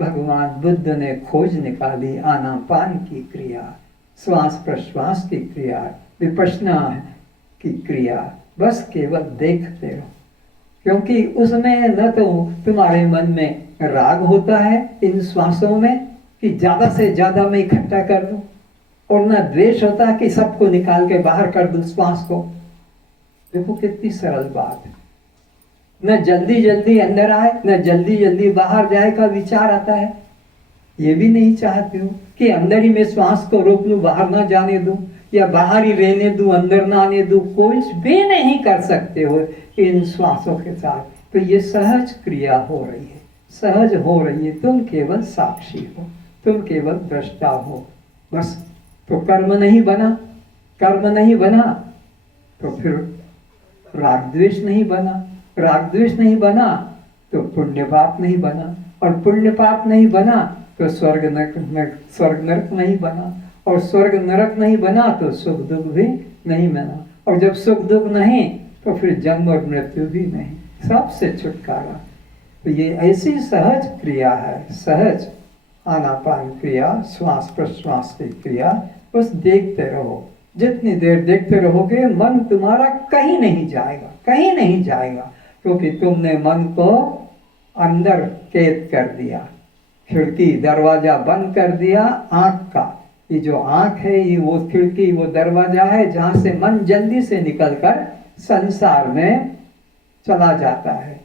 भगवान बुद्ध ने खोज निकाली। आनापान की क्रिया, श्वास प्रश्वास की क्रिया, विपश्यना की क्रिया, बस केवल देखते रहो। क्योंकि उसमें न तो तुम्हारे मन में राग होता है इन श्वासों में कि ज्यादा से ज्यादा मैं इकट्ठा कर दूं, और न द्वेष होता है कि सबको निकाल के बाहर कर दूं श्वास को। देखो कितनी सरल बात है। न जल्दी जल्दी अंदर आए, न जल्दी जल्दी बाहर जाए का विचार आता है। ये भी नहीं चाहते हो कि अंदर ही मैं श्वास को रोक लूं, बाहर ना जाने दूं, या बाहर ही रहने दूं, अंदर ना आने दूं। कुछ भी नहीं कर सकते हो इन श्वासों के साथ। तो ये सहज क्रिया हो रही है, सहज हो रही है। तुम केवल साक्षी हो, तुम केवल दृष्टा हो। बस। तो कर्म नहीं बना, कर्म नहीं बना तो फिर राग द्वेष नहीं बना, राग द्वेष नहीं बना तो पुण्य पाप नहीं बना, और पुण्य पाप नहीं बना तो स्वर्ग नरक नहीं बना, और स्वर्ग नरक नहीं बना तो सुख दुख भी नहीं बना, और जब सुख दुख नहीं तो फिर जन्म और मृत्यु भी नहीं, सबसे छुटकारा। तो ये ऐसी सहज क्रिया है, सहज आनापान क्रिया, श्वास प्रश्वास की क्रिया। बस देखते रहो, जितनी देर देखते रहोगे मन तुम्हारा कहीं नहीं जाएगा, कहीं नहीं जाएगा, क्योंकि तुमने मन को अंदर कैद कर दिया, खिड़की दरवाजा बंद कर दिया आँख का। ये जो आँख है ये वो खिड़की, वो दरवाजा है जहाँ से मन जल्दी से निकलकर संसार में चला जाता है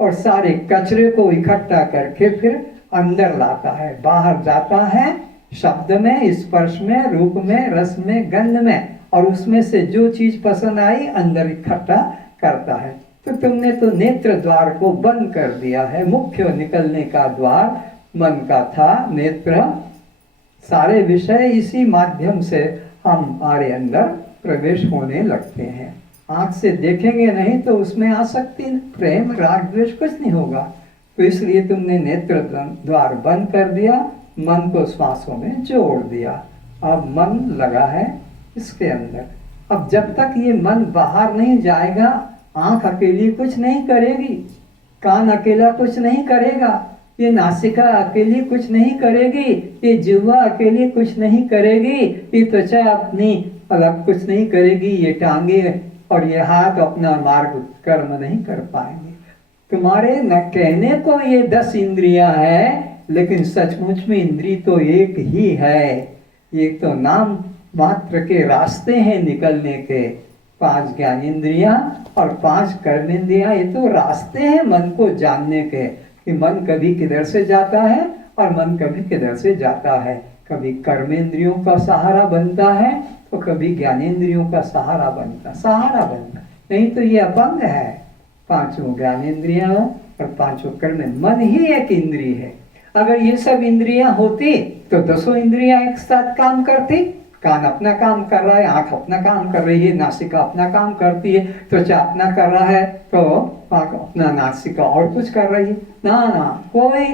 और सारे कचरे को इकट्ठा करके फिर अंदर लाता है, बाहर जाता है शब्द में, स्पर्श में, रूप में, रस में, गंध में, और उसमें से जो चीज पसंद आई अंदर इकट्ठा करता है। तो तुमने तो नेत्र द्वार को बंद कर दिया है। मुख्य निकलने का द्वार मन का था, नेत्र। सारे विषय इसी माध्यम से हमारे अंदर प्रवेश होने लगते हैं। आंख से देखेंगे नहीं तो उसमें आसक्ति, प्रेम, राग, द्वेष कुछ नहीं होगा। तो इसलिए तुमने नेत्र द्वार बंद कर दिया, मन को श्वासों में जोड़ दिया। अब मन लगा है इसके अंदर। अब जब तक ये मन बाहर नहीं जाएगा, आंख अकेली कुछ नहीं करेगी, कान अकेला कुछ नहीं करेगा, ये नासिका अकेली कुछ नहीं करेगी, ये जिह्वा अकेली कुछ नहीं करेगी, ये त्वचा अपनी अलग कुछ नहीं करेगी, ये टांगे और ये हाथ अपना मार्ग कर्म नहीं कर पाएंगे। तुम्हारे न कहने को ये 10 इंद्रियां है, लेकिन सचमुच में इंद्री तो एक ही है। ये तो नाम मात्र के रास्ते हैं निकलने के। 5 ज्ञानेंद्रियां और 5 कर्मेंद्रियां, ये तो रास्ते हैं मन को जानने के, कि मन कभी किधर से जाता है और मन कभी किधर से जाता है। कभी कर्मेंद्रियों का सहारा बनता है तो कभी ज्ञानेंद्रियों का सहारा बनता, नहीं तो ये अपंग है। 5 ज्ञानेंद्रियां और 5 कर्म, मन ही एक इंद्रिय है। अगर ये सब इंद्रियां होती तो 10 इंद्रियां एक साथ काम करती। कान अपना काम कर रहा है, आंख अपना काम कर रही है, नासिका अपना काम करती है, त्वचा अपना कर रहा है तो आंख अपना, नासिका और कुछ कर रही है। ना, कोई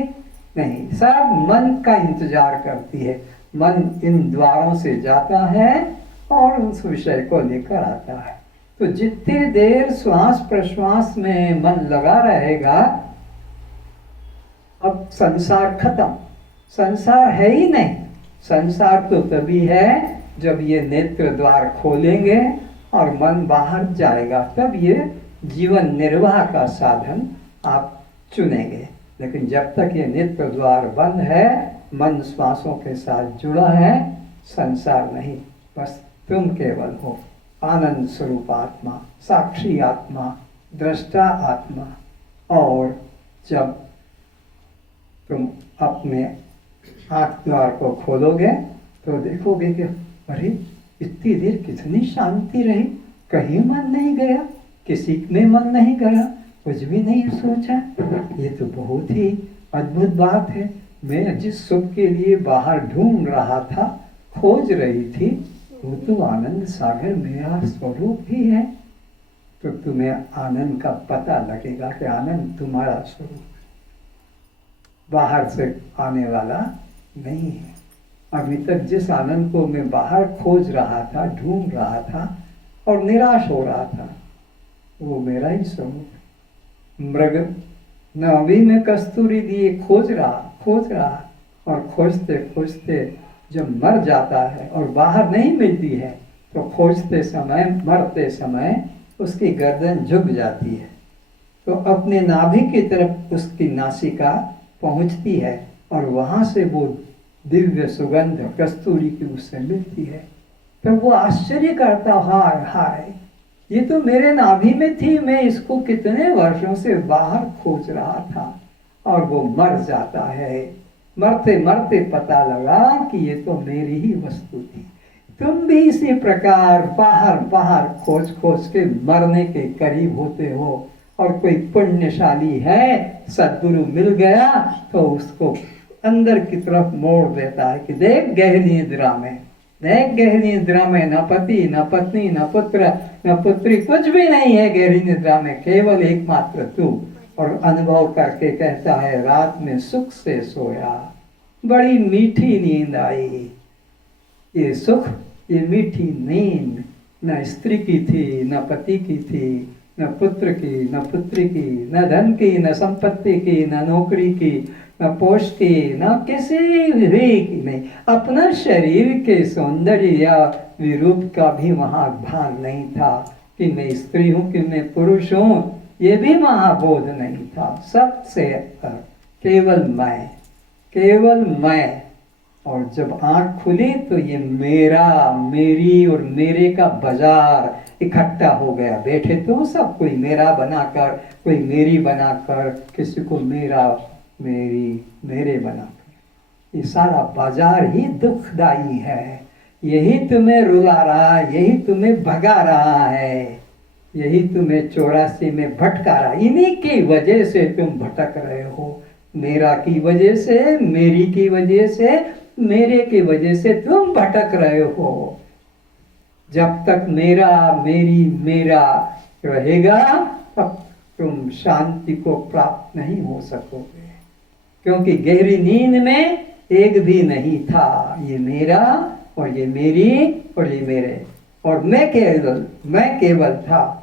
नहीं, सब मन का इंतजार करती है। मन इन द्वारों से जाता है और उस विषय को लेकर आता है। तो जितनी देर श्वास प्रश्वास में मन लगा रहेगा, अब संसार खत्म, संसार है ही नहीं। संसार तो तभी है जब ये नेत्र द्वार खोलेंगे और मन बाहर जाएगा, तब ये जीवन निर्वाह का साधन आप चुनेंगे। लेकिन जब तक ये नेत्र द्वार बंद है, मन श्वासों के साथ जुड़ा है, संसार नहीं, बस तुम केवल हो आनंद स्वरूप आत्मा, साक्षी आत्मा, दृष्टा आत्मा। और जब तुम अपने आँख द्वार को खोलोगे तो देखोगे कि अरे इतनी देर कितनी शांति रही, कहीं मन नहीं गया, किसी में मन नहीं गया, कुछ भी नहीं सोचा। ये तो बहुत ही अद्भुत बात है। मैं जिस सुख के लिए बाहर ढूंढ रहा था, खोज रही थी, वो तो आनंद सागर मेरा स्वरूप ही है। तो तुम्हें आनंद का पता लगेगा कि आनंद तुम्हारा स्वरूप बाहर से आने वाला नहीं है। अभी तक जिस आनंद को मैं बाहर खोज रहा था, ढूंढ रहा था और निराश हो रहा था, वो मेरा ही स्वरूप। मृग नाभि में कस्तूरी दिए खोज रहा और खोजते खोजते जब मर जाता है और बाहर नहीं मिलती है, तो खोजते समय, मरते समय उसकी गर्दन झुक जाती है। तो अपने नाभि की तरफ उसकी नासिका पहुंचती है और वहां से वो दिव्य सुगंध कस्तूरी की उससे मिलती है। तो वो आश्चर्य करता, हाय हाय, ये तो मेरे नाभि में थी, मैं इसको कितने वर्षों से बाहर खोज रहा था। और वो मर जाता है। मरते मरते पता लगा कि ये तो मेरी ही वस्तु थी। तुम भी इसी प्रकार बाहर बाहर खोज खोज के मरने के करीब होते हो। और कोई पुण्यशाली है, सद्गुरु मिल गया तो उसको अंदर की तरफ मोड़ देता है कि देख गहरी निद्रा में, देख गहरी निद्रा में न पति न पत्नी न पुत्र न पुत्री, कुछ भी नहीं है गहरी निद्रा में, केवल एकमात्र तू। और अनुभव करके कहता है रात में सुख से सोया, बड़ी मीठी नींद आई। ये सुख, ये मीठी नींद न स्त्री की थी, न पति की थी, न पुत्र की, न पुत्री की, न धन की, न संपत्ति की, न नौकरी की, न पोस्ट की, न किसी भी की नहीं। अपना शरीर के सौंदर्य या विरूप का भी वहां भान नहीं था कि मैं स्त्री हूं कि मैं पुरुष हूं, ये भी महाबोध नहीं था। सबसे केवल मैं, केवल मैं। और जब आंख खुली तो ये मेरा, मेरी और मेरे का बाजार इकट्ठा हो गया। बैठे तो सब, कोई मेरा बनाकर, कोई मेरी बनाकर, किसी को मेरा, मेरी, मेरे बनाकर। ये सारा बाजार ही दुखदाई है। यही तुम्हें रुला रहा है, यही तुम्हें भगा रहा है, यही तुम्हें 84 में भटका रहा। इन्हीं की वजह से तुम भटक रहे हो। मेरा की वजह से, मेरी की वजह से, मेरे की वजह से तुम भटक रहे हो। जब तक मेरा, मेरी, मेरा रहेगा तब तुम शांति को प्राप्त नहीं हो सकोगे। क्योंकि गहरी नींद में एक भी नहीं था। ये मेरा और ये मेरी और ये मेरे और मैं केवल था।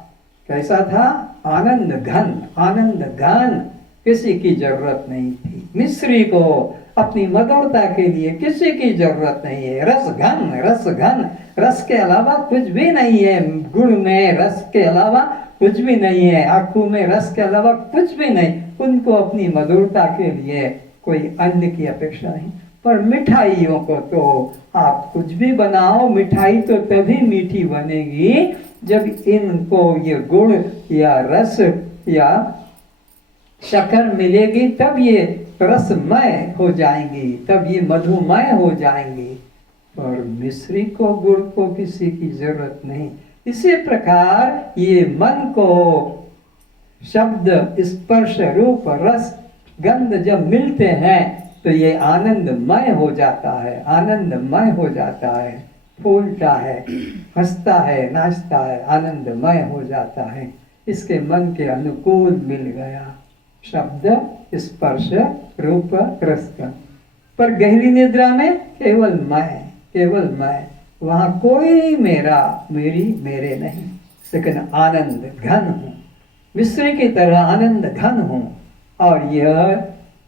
कैसा था? आनंद घन, आनंद घन। किसी की जरूरत नहीं थी। मिस्री को अपनी मधुरता के लिए किसी की जरूरत नहीं है। रस घन, रस घन, रस के अलावा कुछ भी नहीं है। गुण में रस के अलावा कुछ भी नहीं है। आंखों में रस के अलावा कुछ भी नहीं। उनको अपनी मधुरता के लिए कोई अन्न की अपेक्षा नहीं। पर मिठाइयों को तो आप कुछ भी बनाओ, मिठाई तो तभी मीठी बनेगी जब इनको ये गुण या रस या शक्कर मिलेगी, तब ये रसमय हो जाएंगी, तब ये मधुमय हो जाएंगी। और मिश्री को, गुड़ को किसी की जरूरत नहीं। इसी प्रकार ये मन को शब्द, स्पर्श, रूप, रस, गंध जब मिलते हैं तो ये आनंदमय हो जाता है, आनंदमय हो जाता है, फूलता है, हंसता है, नाचता है, आनंदमय हो जाता है। इसके मन के अनुकूल मिल गया शब्द, स्पर्श, रूप, रस। पर गहरी निद्रा में केवल मैं, केवल मैं। वहां कोई मेरा, मेरी, मेरे नहीं, लेकिन आनंद घन हूं। मिश्री की तरह आनंद घन हूं। और यह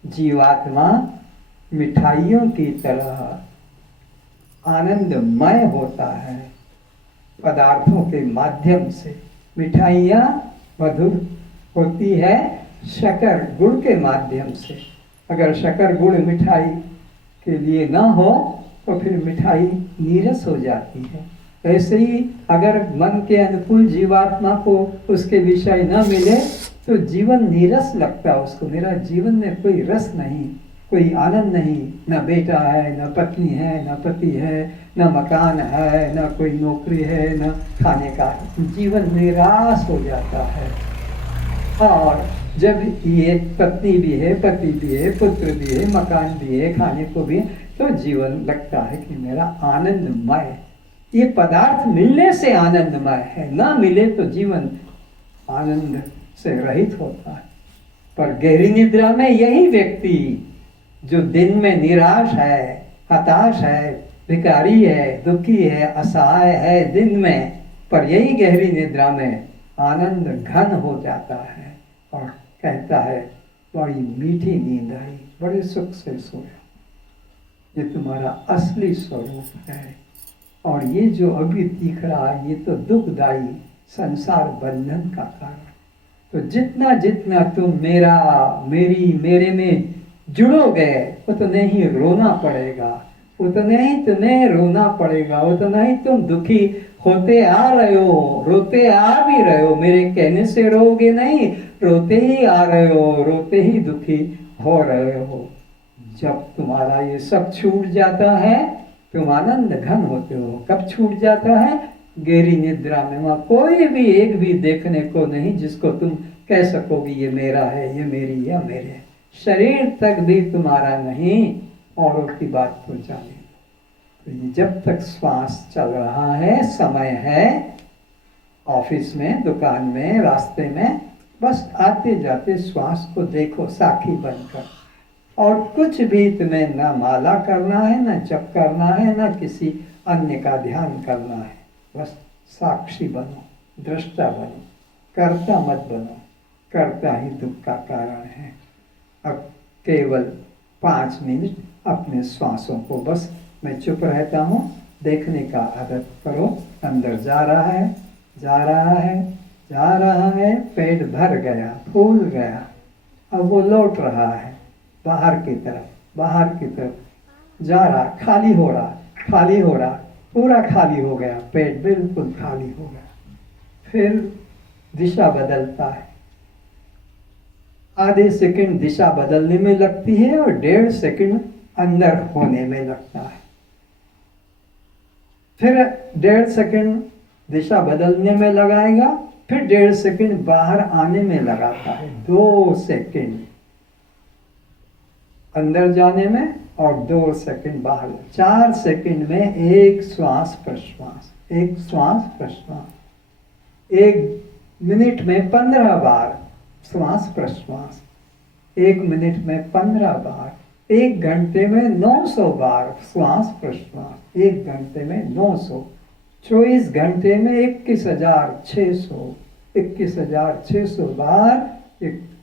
जीवात्मा मिठाइयों की तरह आनंदमय होता है पदार्थों के माध्यम से। मिठाइयाँ मधुर होती है शक्कर गुड़ के माध्यम से। अगर शक्कर गुड़ मिठाई के लिए ना हो तो फिर मिठाई नीरस हो जाती है। ऐसे ही अगर मन के अनुकूल जीवात्मा को उसके विषय न मिले तो जीवन नीरस लगता है उसको। मेरा जीवन में कोई रस नहीं, कोई आनंद नहीं। न बेटा है, न पत्नी है, न पति है, न मकान है, न कोई नौकरी है, न खाने का। जीवन निराश हो जाता है। और जब ये पत्नी भी है, पति भी है, पुत्र भी है, मकान भी है, खाने को भी है, तो जीवन लगता है कि मेरा आनंदमय। ये पदार्थ मिलने से आनंदमय है, ना मिले तो जीवन आनंद से रहित होता है। पर गहरी निद्रा में यही व्यक्ति जो दिन में निराश है, हताश है, भिखारी है, दुखी है, असहाय है दिन में, पर यही गहरी निद्रा में आनंद घन हो जाता है और कहता है बड़ी मीठी नींद आई, बड़े सुख से सोया। ये तुम्हारा असली स्वरूप है। और ये जो अभी दिख रहा है ये तो दुखदाई संसार बंधन का कारण। तो जितना जितना तुम मेरा, मेरी, मेरे में जुड़ोगे उतना ही रोना पड़ेगा, उतना ही तुम्हें रोना पड़ेगा, उतना ही तुम दुखी होते आ रहे हो, रोते आ भी रहे हो। मेरे कहने से रोगे नहीं, रोते ही आ रहे हो, रोते ही दुखी हो रहे हो। जब तुम्हारा ये सब छूट जाता है तुम आनंद घन होते हो। कब छूट जाता है? गहरी निद्रा में। वहाँ कोई भी एक भी देखने को नहीं जिसको तुम कह सकोगे ये मेरा है, ये मेरी, या मेरे। शरीर तक भी तुम्हारा नहीं, औरों की बात तो जाने। तो ये जब तक श्वास चल रहा है, समय है, ऑफिस में, दुकान में, रास्ते में, बस आते जाते श्वास को देखो साखी बनकर। और कुछ भी तुम्हें न माला करना है, न जप करना है, न किसी अन्य का ध्यान करना है। बस साक्षी बनो, दृष्टा बनो, कर्ता मत बनो। कर्ता ही दुख का कारण है। अब केवल 5 मिनट अपने श्वासों को बस मैं चुप रहता हूँ, देखने का आदत करो। अंदर जा रहा है, जा रहा है, जा रहा है, पेट भर गया, फूल गया, अब वो लौट रहा है बाहर की तरफ, बाहर की तरफ जा रहा, खाली हो रहा, खाली हो रहा, पूरा खाली हो गया, पेट बिल्कुल खाली हो गया। फिर दिशा बदलता है, आधे सेकंड दिशा बदलने में लगती है और 1.5 सेकंड अंदर होने में लगता है। फिर 1.5 सेकंड दिशा बदलने में लगाएगा, फिर 1.5 सेकंड बाहर आने में लगाता है। 2 सेकंड अंदर जाने में और 2 सेकंड बाहर। 4 सेकंड में एक श्वास प्रश्वास, एक श्वास प्रश्वास। 1 मिनट में 15 बार श्वास प्रश्वास, 1 मिनट में 15 बार, 1 घंटे में 900 बार श्वास प्रश्वास, 1 घंटे में 900, 24 घंटे में 21,600 बार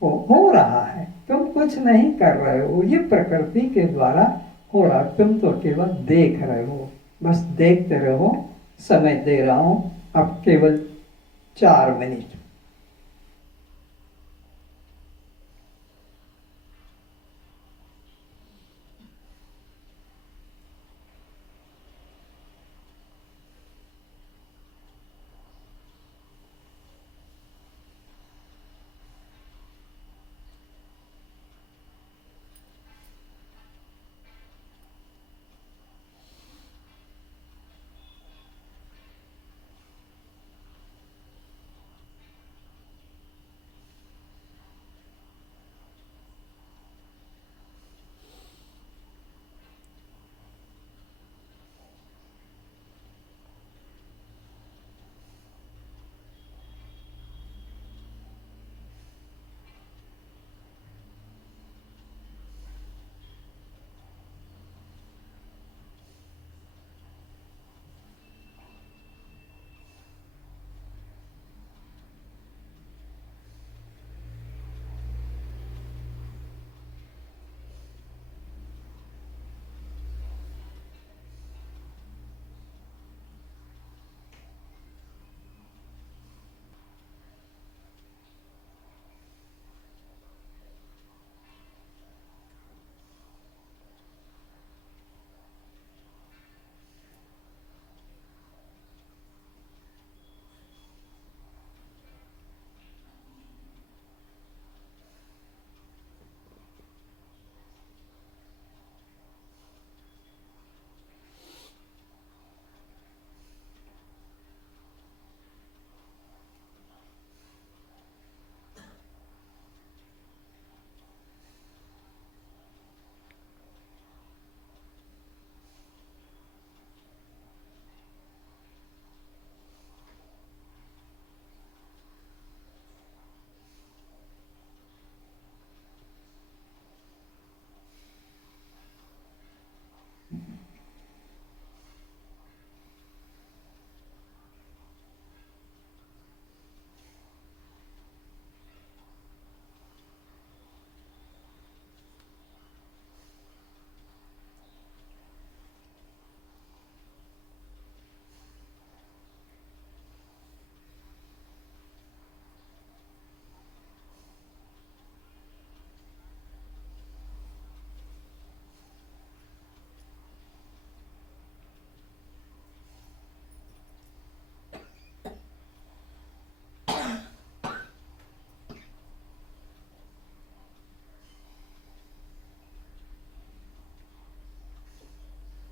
हो रहा है। तुम कुछ नहीं कर रहे हो, ये प्रकृति के द्वारा हो रहा, तुम तो केवल देख रहे हो। बस देखते रहो, समय दे रहा हूं अब केवल 4 मिनट।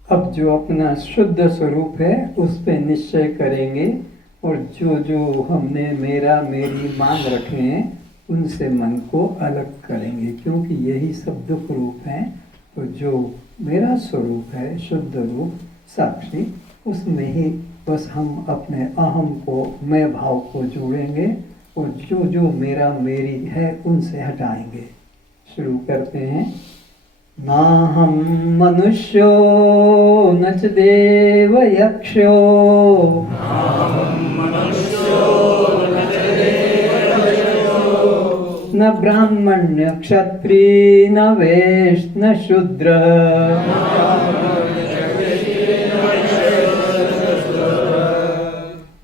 अब जो अपना शुद्ध स्वरूप है उस पे निश्चय करेंगे, और जो जो हमने मेरा मेरी मान रखे हैं उनसे मन को अलग करेंगे, क्योंकि यही सब दुख रूप हैं। तो जो मेरा स्वरूप है, शुद्ध रूप साक्षी, उसमें ही बस हम अपने अहम को, मैं भाव को जोड़ेंगे और जो जो मेरा मेरी है उनसे हटाएंगे। शुरू करते हैं। नाहं मनुष्यो न च देव यक्षो, न ब्राह्मण्य क्षत्रिय न वैश्य न शूद्र,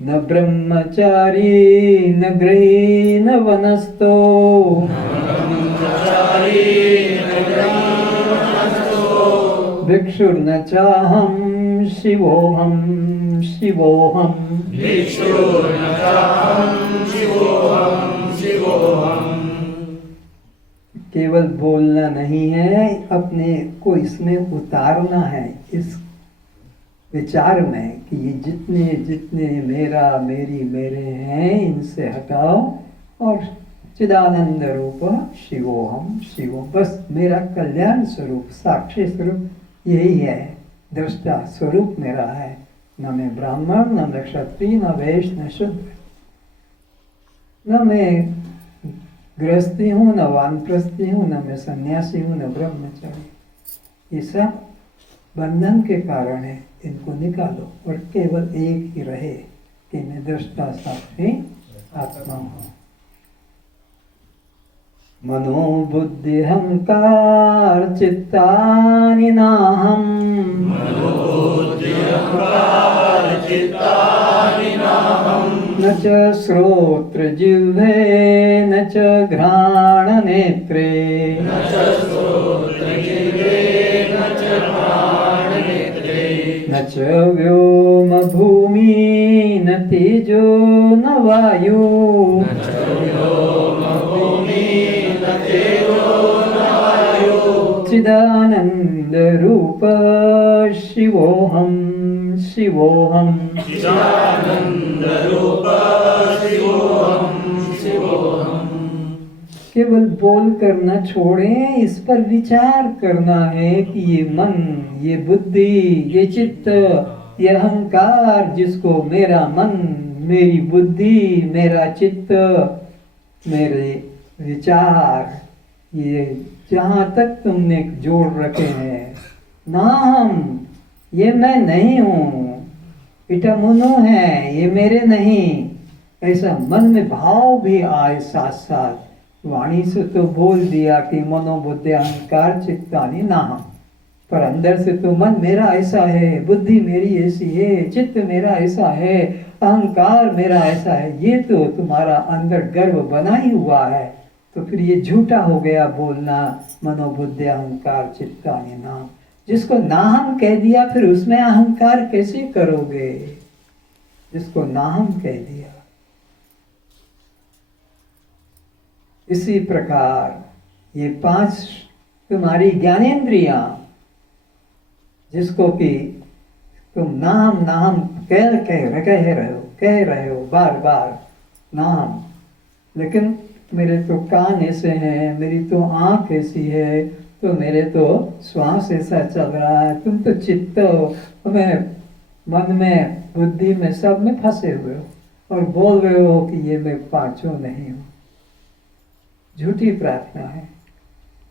न ब्रह्मचारी न गृही न वनस्थो, भिक्षुर्न चाहं शिवोऽहं शिवोऽहं। केवल बोलना नहीं है, अपने को इसमें उतारना है, इस विचार में कि ये जितने जितने मेरा मेरी मेरे हैं इनसे हटाओ और चिदानंद रूप शिवोहम शिवो, बस मेरा कल्याण स्वरूप साक्षी स्वरूप यही है। दृष्टा स्वरूप मेरा है, न मैं ब्राह्मण न मैं क्षत्रिय न वैश्य न शूद्र, न मैं गृहस्थी हूँ न वानप्रस्थी हूँ, न मैं सन्यासी हूँ न ब्रह्मचारी। ये सब बंधन के कारण है, इनको निकालो और केवल एक ही रहे कि मैं दृष्टा साक्षी आत्मा हूँ। मनो बुद्धि अहंकार चित्तानि नाहं, न च श्रोत्र जिह्वे न च घ्राण नेत्रे, न च व्योम भूमि न तेजो न वायु, चिदानंद रूप शिवोहम शिवोहम। केवल बोल कर न छोड़ें, इस पर विचार करना है कि ये मन, ये बुद्धि, ये चित्त, ये अहंकार, जिसको मेरा मन, मेरी बुद्धि, मेरा चित्त, मेरे विचार, ये जहाँ तक तुमने जोड़ रखे हैं, नाहम, ये मैं नहीं हूँ, इटमुनु है, ये मेरे नहीं, ऐसा मन में भाव भी आए साथ साथ। वाणी से तो बोल दिया कि मनोबुद्धि अहंकार चित्तानि नाहम, पर अंदर से तो मन मेरा ऐसा है, बुद्धि मेरी ऐसी है, चित्त मेरा ऐसा है, अहंकार मेरा ऐसा है, ये तो तुम्हारा अंदर गर्व बना ही हुआ है। तो फिर ये झूठा हो गया बोलना मनोबुद्धि अहंकार चित्तानि नाम। जिसको नाहम कह दिया फिर उसमें अहंकार कैसे करोगे, जिसको नाहम कह दिया। इसी प्रकार ये 5 तुम्हारी ज्ञानेंद्रियां, जिसको कि तुम नाम नाम कह रहे हो बार बार नाम, लेकिन मेरे तो कान ऐसे हैं, मेरी तो आँख ऐसी है, तो मेरे तो श्वास ऐसा चल रहा है, तुम तो चित्त में, मन में, बुद्धि में, सब में फंसे हुए हो और बोल रहे हो कि ये मैं पांचों नहीं हूँ। झूठी प्रार्थना है,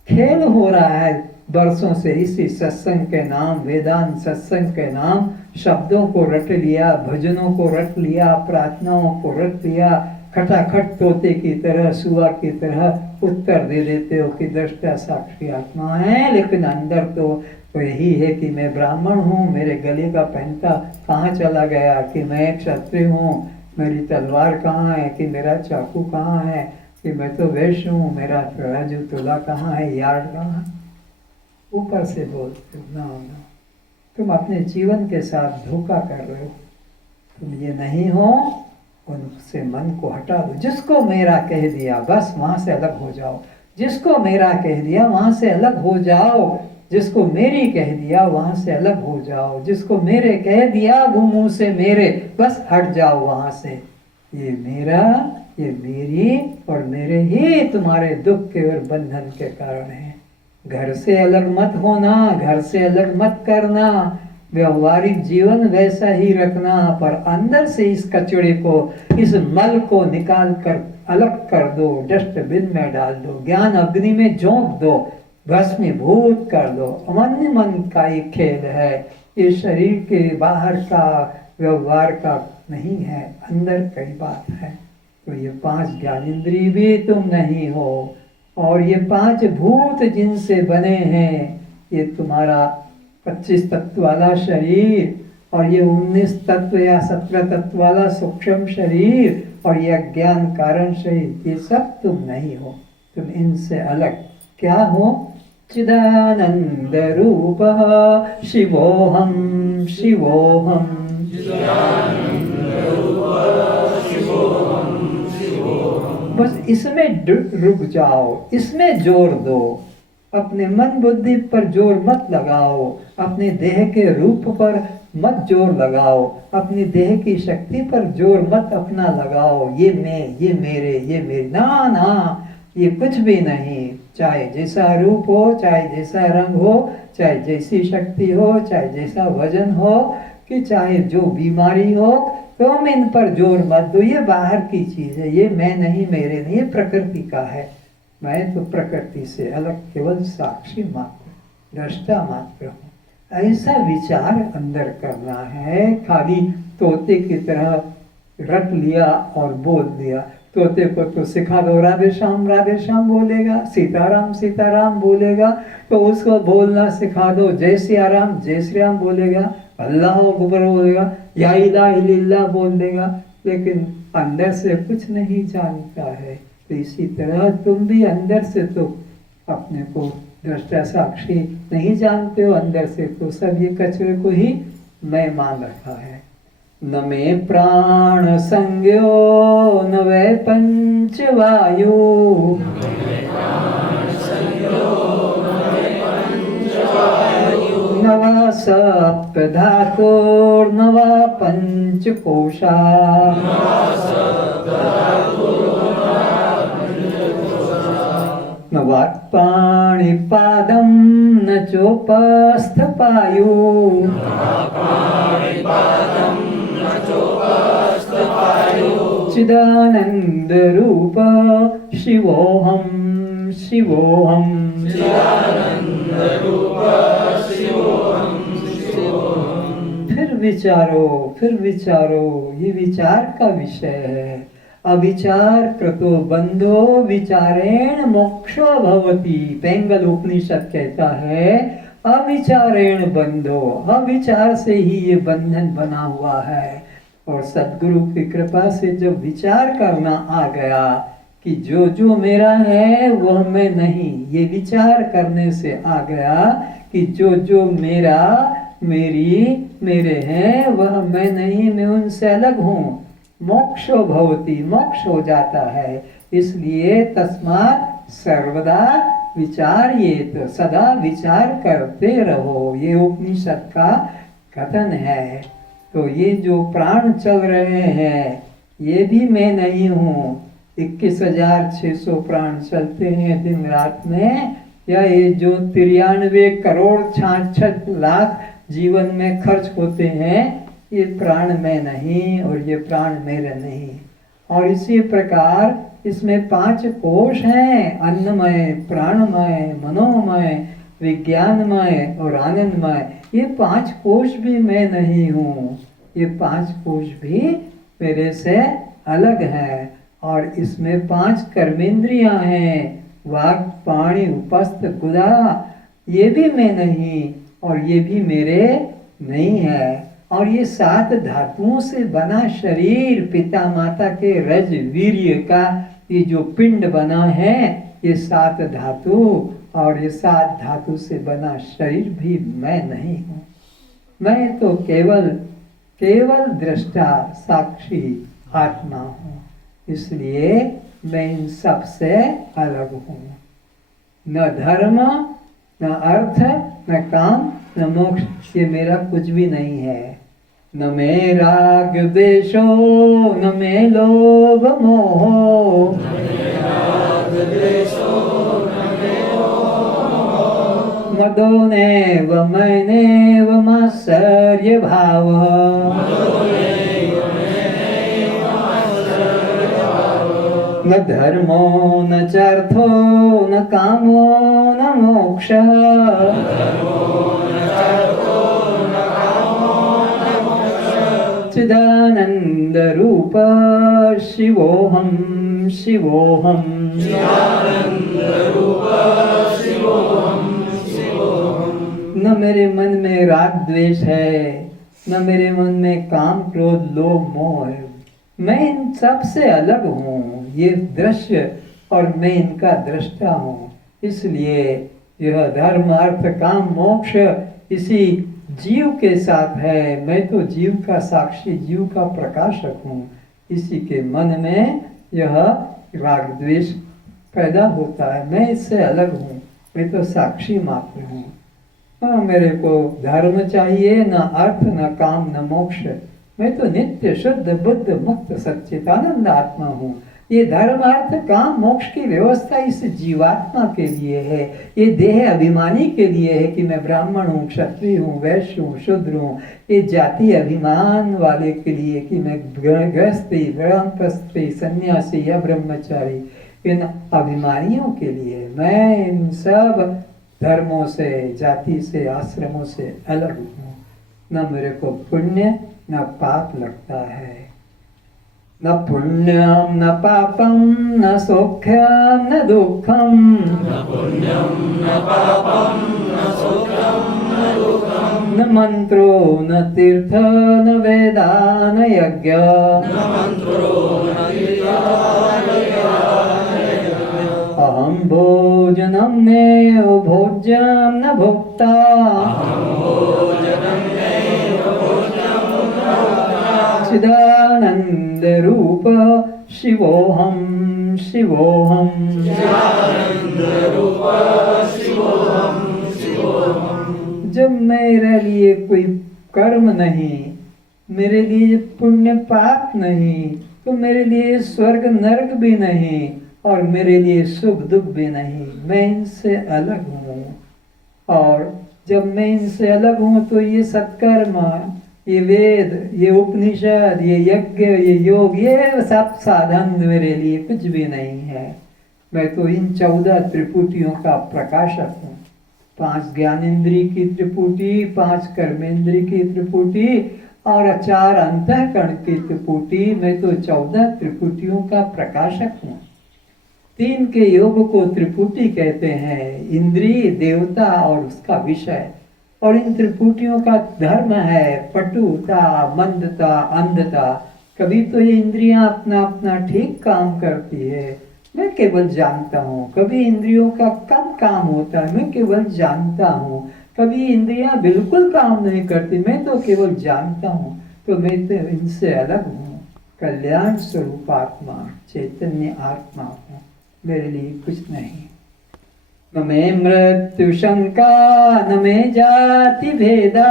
खेल हो रहा है बरसों से इसी सत्संग के नाम, वेदांत सत्संग के नाम, शब्दों को रट लिया, भजनों को रट लिया, प्रार्थनाओं को रट लिया, खटाखट तोते की तरह, सुआ की तरह उत्तर दे देते हो कि दृष्टा साक्षी आत्मा है, लेकिन अंदर तो यही है कि मैं ब्राह्मण हूँ, मेरे गले का पहनता कहाँ चला गया, कि मैं क्षत्रिय हूँ, मेरी तलवार कहाँ है, कि मेरा चाकू कहाँ है, कि मैं तो वैश्य हूँ, मेरा तराजू तुला कहाँ है, यार्ड कहाँ है। ऊपर से बोलते हो ना, तुम अपने जीवन के साथ धोखा कर रहे हो। तुम ये नहीं हो, उनसे मन को हटा दो। जिसको मेरा कह दिया बस वहां से अलग हो जाओ, जिसको मेरा कह दिया वहां से अलग हो जाओ, जिसको मेरी कह दिया वहां से अलग हो जाओ, जिसको मेरे कह दिया वो मुंह से मेरे, बस हट जाओ वहां से। ये मेरा ये मेरी और मेरे ही तुम्हारे दुख के और बंधन के कारण है। घर से अलग मत होना, घर से अलग मत करना, व्यवहारिक जीवन वैसा ही रखना, पर अंदर से इस कचड़े को, इस मल को निकाल कर अलग कर दो, डस्टबिन में डाल दो, ज्ञान अग्नि में झोंक दो, भस्मीभूत कर दो। मन का एक खेल है, ये शरीर के बाहर का व्यवहार का नहीं है, अंदर कई बात है। तो ये 5 ज्ञानेंद्रिय भी तुम नहीं हो, और ये 5 भूत जिनसे बने हैं, ये तुम्हारा 25 तत्व वाला शरीर, और ये 19 तत्व या 17 तत्व वाला सूक्ष्म शरीर, और ये अज्ञान कारण शरीर, ये सब तुम नहीं हो। तुम इनसे अलग क्या हो? चिदानंद रूप शिवोहम शिवोहम। बस इसमें रुक जाओ, इसमें जोर दो, अपने मन बुद्धि पर जोर मत लगाओ, अपने देह के रूप पर मत जोर लगाओ, अपनी देह की शक्ति पर जोर मत अपना लगाओ। ये मैं, ये मेरे, ये मेरे, ना ना, ये कुछ भी नहीं। चाहे जैसा रूप हो, चाहे जैसा रंग हो, चाहे जैसी शक्ति हो, चाहे जैसा वजन हो, कि चाहे जो बीमारी हो, तुम इन पर जोर मत दो। ये बाहर की चीज है, ये मैं नहीं, मेरे नहीं, ये प्रकृति का है। मैं तो प्रकृति से अलग केवल साक्षी मात्र, दृष्टा मात्र हूँ। ऐसा विचार अंदर करना है। खाली तोते की तरह रट लिया और बोल दिया। तोते को तो सिखा दो राधे श्याम बोलेगा, सीताराम सीताराम बोलेगा, तो उसको बोलना सिखा दो जय सिया राम जय श्री राम बोलेगा, अल्लाह अकबर बोलेगा, या इलाहा इल्लल्लाह बोल देगा, लेकिन अंदर से कुछ नहीं जानता है। तो इसी तरह तुम भी अंदर से तो अपने को दृष्टा साक्षी नहीं जानते हो, अंदर से तो सब ये कचरे को ही मैं मान रखा है। न मे प्राण संज्ञो न वै पंचवायु, न वा सप्त धातुर्न वा पंचकोशा, न वाक्पाणिपादं न चोपस्थपायु, चिदानंद रूप शिवोहम शिवोहम। फिर विचारो, ये विचार का विषय है। अविचार कृतो बंधो विचारेण मोक्षो भवति। पैंगल उपनिषद कहता है अविचारेण बंधो, अविचार से ही ये बंधन बना हुआ है। और सदगुरु की कृपा से जब विचार करना आ गया कि जो जो मेरा है वह मैं नहीं, ये विचार करने से आ गया कि जो जो मेरा मेरी मेरे हैं वह मैं नहीं, मैं उनसे अलग हूँ। मोक्षो भवति, मोक्ष हो जाता है। इसलिए तस्मात् सर्वदा विचार्येत, सदा विचार करते रहो, ये उपनिषद का कथन है। तो ये जो प्राण चल रहे हैं ये भी मैं नहीं हूँ। 21,600 प्राण चलते हैं दिन रात में, या ये जो 93 करोड़ 66 लाख जीवन में खर्च होते हैं, ये प्राण मैं नहीं और ये प्राण मेरे नहीं। और इसी प्रकार इसमें 5 कोश हैं, अन्नमय, प्राणमय, मनोमय, विज्ञानमय और आनंदमय। ये 5 कोश भी मैं नहीं हूँ, ये 5 कोश भी मेरे से अलग है। और इसमें 5 कर्मेंद्रियां हैं, वाक् पाणि उपस्थ गुदा, ये भी मैं नहीं और ये भी मेरे नहीं है। और ये 7 धातुओं से बना शरीर, पिता माता के रज वीर्य का ये जो पिंड बना है, ये 7 धातु, और ये 7 धातु से बना शरीर भी मैं नहीं हूँ। मैं तो केवल दृष्टा साक्षी आत्मा हूँ। इसलिए मैं इन सब से अलग हूँ। न धर्म, न अर्थ, न काम, न मोक्ष, ये मेरा कुछ भी नहीं है। न मे राग द्वेषो न मे लोभ मोह, मदोनेव मयनेव मात्सर्य भाव, न धर्मो न चार्थो न कामो न मोक्षः, चिदानंद रूप शिवोहम शिवोहम, न मेरे मन में राग द्वेष है, न मेरे मन में काम क्रोध लोभ मोह है। मैं इन सब से अलग हूँ, ये दृश्य और मैं इनका दृष्टा हूँ। इसलिए यह धर्म अर्थ काम मोक्ष इसी जीव के साथ है। मैं तो जीव का साक्षी, जीव का प्रकाशक हूँ। इसी के मन में यह राग द्वेष पैदा होता है। मैं इससे अलग हूँ, मैं तो साक्षी मात्र हूँ। हाँ, मेरे को धर्म चाहिए, न अर्थ न काम न मोक्ष। मैं तो नित्य शुद्ध बुद्ध मुक्त सच्चिदानंद आत्मा हूँ। ये धर्म अर्थ काम मोक्ष की व्यवस्था इस जीवात्मा के लिए है। ये देह अभिमानी के लिए है कि मैं ब्राह्मण हूँ, क्षत्रिय हूँ, वैश्य हूँ, शूद्र हूँ। ये जाति अभिमान वाले के लिए कि मैं गृहस्थी, गृहस्थी, सन्यासी या ब्रह्मचारी, इन अभिमानियों के लिए। मैं इन सब धर्मों से, जाति से, आश्रमों से अलग हूँ। न मेरे को पुण्य न पाप लगता है। न पुण्यम न पापम न सौख्यम न दुखम, न मंत्रो न तीर्थ न वेदा न यज्ञ, अहम भोजनम नेव भोज्यम न भोक्ता, चिदानंद रूप शिवोहम शिवोहम, जब मेरे लिए कोई कर्म नहीं, मेरे लिए पुण्य पाप नहीं, तो मेरे लिए स्वर्ग नरक भी नहीं और मेरे लिए सुख दुख भी नहीं। मैं इनसे अलग हूँ। और जब मैं इनसे अलग हूँ तो ये सत्कर्म, ये वेद, ये उपनिषद, ये यज्ञ, ये योग, ये सब साधन मेरे लिए कुछ भी नहीं है। मैं तो इन 14 त्रिपुटियों का प्रकाशक हूँ। 5 ज्ञानेंद्रिय की त्रिपुटी, 5 कर्मेंद्रिय की त्रिपुटी और 4 अंतःकरण की त्रिपुटी। मैं तो 14 त्रिपुटियों का प्रकाशक हूँ। 3 के योग को त्रिपुटी कहते हैं, इंद्रिय, देवता और उसका विषय। और इन त्रिपुटियों का धर्म है पटुता, मंदता, अंधता। कभी तो ये इंद्रियां अपना अपना ठीक काम करती है, मैं केवल जानता हूँ। कभी इंद्रियों का कम काम होता है, मैं केवल जानता हूँ। कभी इंद्रियां बिल्कुल काम नहीं करती, मैं तो केवल जानता हूँ। तो मैं तो इनसे अलग हूँ, कल्याण स्वरूप आत्मा, चैतन्य आत्मा हूँ। मेरे लिए कुछ नहीं। न मे मृत्यु शंका न मे जाति भेदा,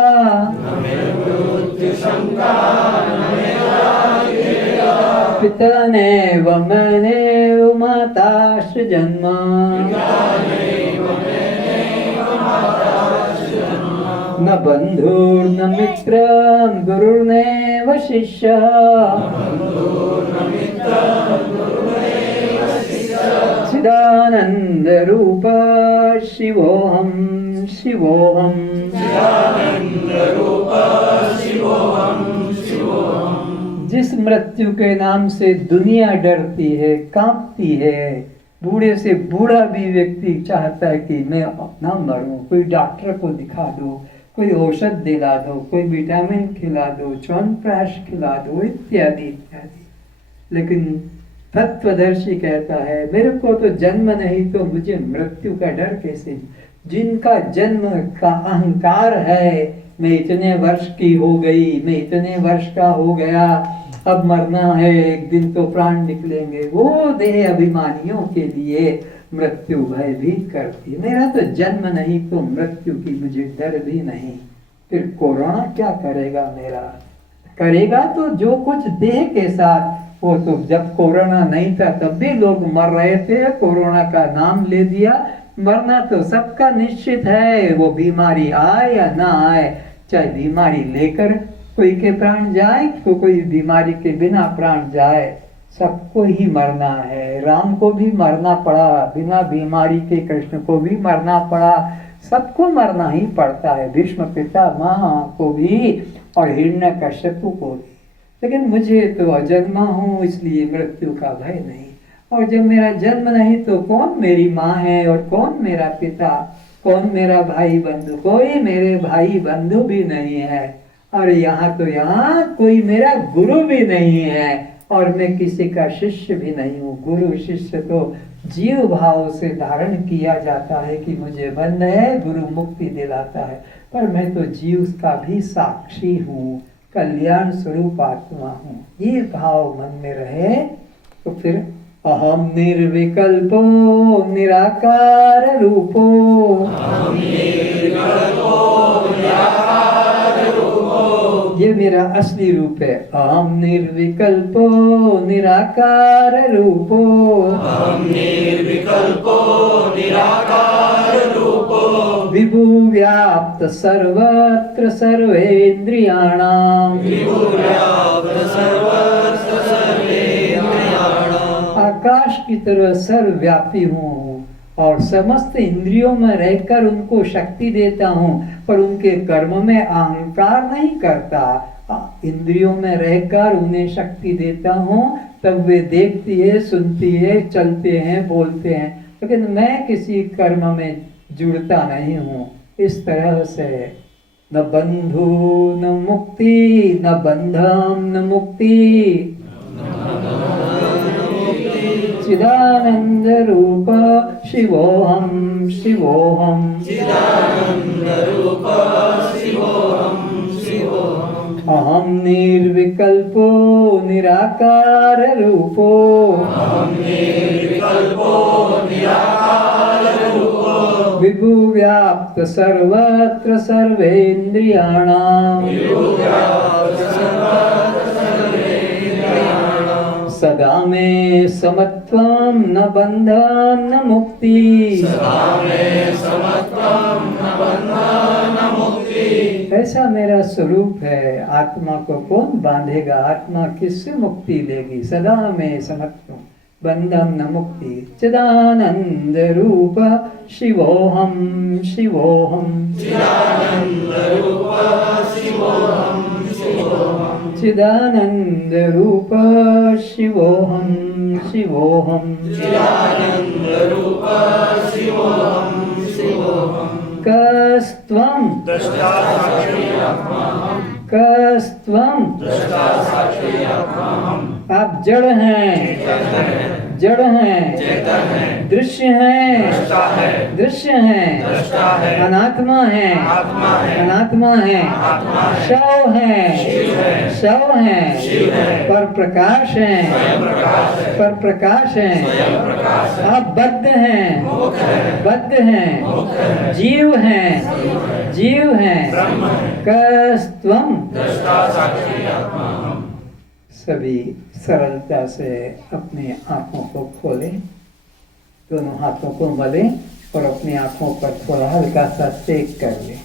पिता नैव मैनेव माताश्च जन्म, न बंधुर्न मित्रं गुरुर्नैव शिष्यः, चिदानंद रूप शिवोहम शिवोहम, जिस मृत्यु के नाम से दुनिया डरती है, कांपती है, बूढ़े से बूढ़ा भी व्यक्ति चाहता है कि मैं ना मरूं, कोई डॉक्टर को दिखा दो, कोई औषध दिला दो, कोई विटामिन खिला दो, च्यवनप्राश खिला दो, इत्यादि इत्यादि। लेकिन तत्वदर्शी कहता है मेरे को तो जन्म नहीं तो मुझे मृत्यु का डर कैसे। जिनका जन्म का अहंकार है, मैं इतने वर्ष की हो गई, मैं इतने वर्ष का हो गया, अब मरना है, एक दिन तो प्राण निकलेंगे, वो देह अभिमानियों के लिए मृत्यु भयभीत करती है। मेरा तो जन्म नहीं तो मृत्यु की मुझे डर भी नहीं। फिर कोरोना क्या करेगा मेरा? करेगा तो जो कुछ देह के साथ, वो तो जब कोरोना नहीं था तब भी लोग मर रहे थे, कोरोना का नाम ले दिया। मरना तो सबका निश्चित है, वो बीमारी आए या ना आए, चाहे बीमारी लेकर कोई के प्राण जाए तो कोई बीमारी के बिना प्राण जाए, सबको ही मरना है। राम को भी मरना पड़ा, बिना बीमारी के कृष्ण को भी मरना पड़ा, सबको मरना ही पड़ता है, भीष्म पितामह को भी और हिरण्यकश्यप को भी। लेकिन मुझे तो अजन्मा हूँ, इसलिए मृत्यु का भय नहीं। और जब मेरा जन्म नहीं तो कौन मेरी माँ है और कौन मेरा पिता, कौन मेरा भाई बंधु? कोई मेरे भाई बंधु भी नहीं है। और यहाँ तो यहाँ कोई मेरा गुरु भी नहीं है और मैं किसी का शिष्य भी नहीं हूँ। गुरु शिष्य तो जीव भाव से धारण किया जाता है कि मुझे बंध है, गुरु मुक्ति दिलाता है, पर मैं तो जीव का भी साक्षी हूँ, कल्याण स्वरूप आत्मा हूँ। ये भाव मन में रहे तो फिर अहम निर्विकल्पो निराकार रूपो, ये मेरा असली रूप है। अहम निर्विकल्पो निराकार रूपो, विभु व्याप्त सर्वत्र सर्वेन्द्रियाणाम, आकाश की तरह सर्वव्यापी हूँ और समस्त इंद्रियों में रहकर उनको शक्ति देता हूँ, पर उनके कर्म में अहंकार नहीं करता। इंद्रियों में रहकर उन्हें शक्ति देता हूँ, तब वे देखती है, सुनती है, चलते हैं, बोलते हैं, लेकिन मैं किसी कर्म में जुड़ता नहीं हूँ। इस तरह से न बंधु न मुक्ति, न बंधम न मुक्ति, चिदानंद रूप शिवोहम शिवोहम, अहम निर्विकल्पो निराकार रूपो, विभु व्याप्त सर्वत्र सर्वेन्द्रियाणाम, सदा में समत्वम न बंधन न मुक्ति, ऐसा मेरा स्वरूप है। आत्मा को कौन बांधेगा? आत्मा किससे मुक्ति लेगी? सदा में समत्वम बंधम न मुक्ति, चिदानंद रूप शिवोहम शिवोहम, चिदानंद रूप शिवोहम शिवोहम, कस्त्वं कस्त्वं, आप जड़ हैं, जड़ हैं, दृश्य हैं, दृश्य हैं, अनात्मा हैं, अनात्मा हैं, शव हैं, शव हैं, पर प्रकाश हैं, पर प्रकाश हैं, आप बद्ध हैं, बद्ध हैं, जीव हैं, जीव हैं, कस्त्वं। सभी सरलता से अपने आँखों को खोलें, दोनों हाथों को मलें और अपनी आँखों पर थोड़ा हल्का सा सेक कर लें।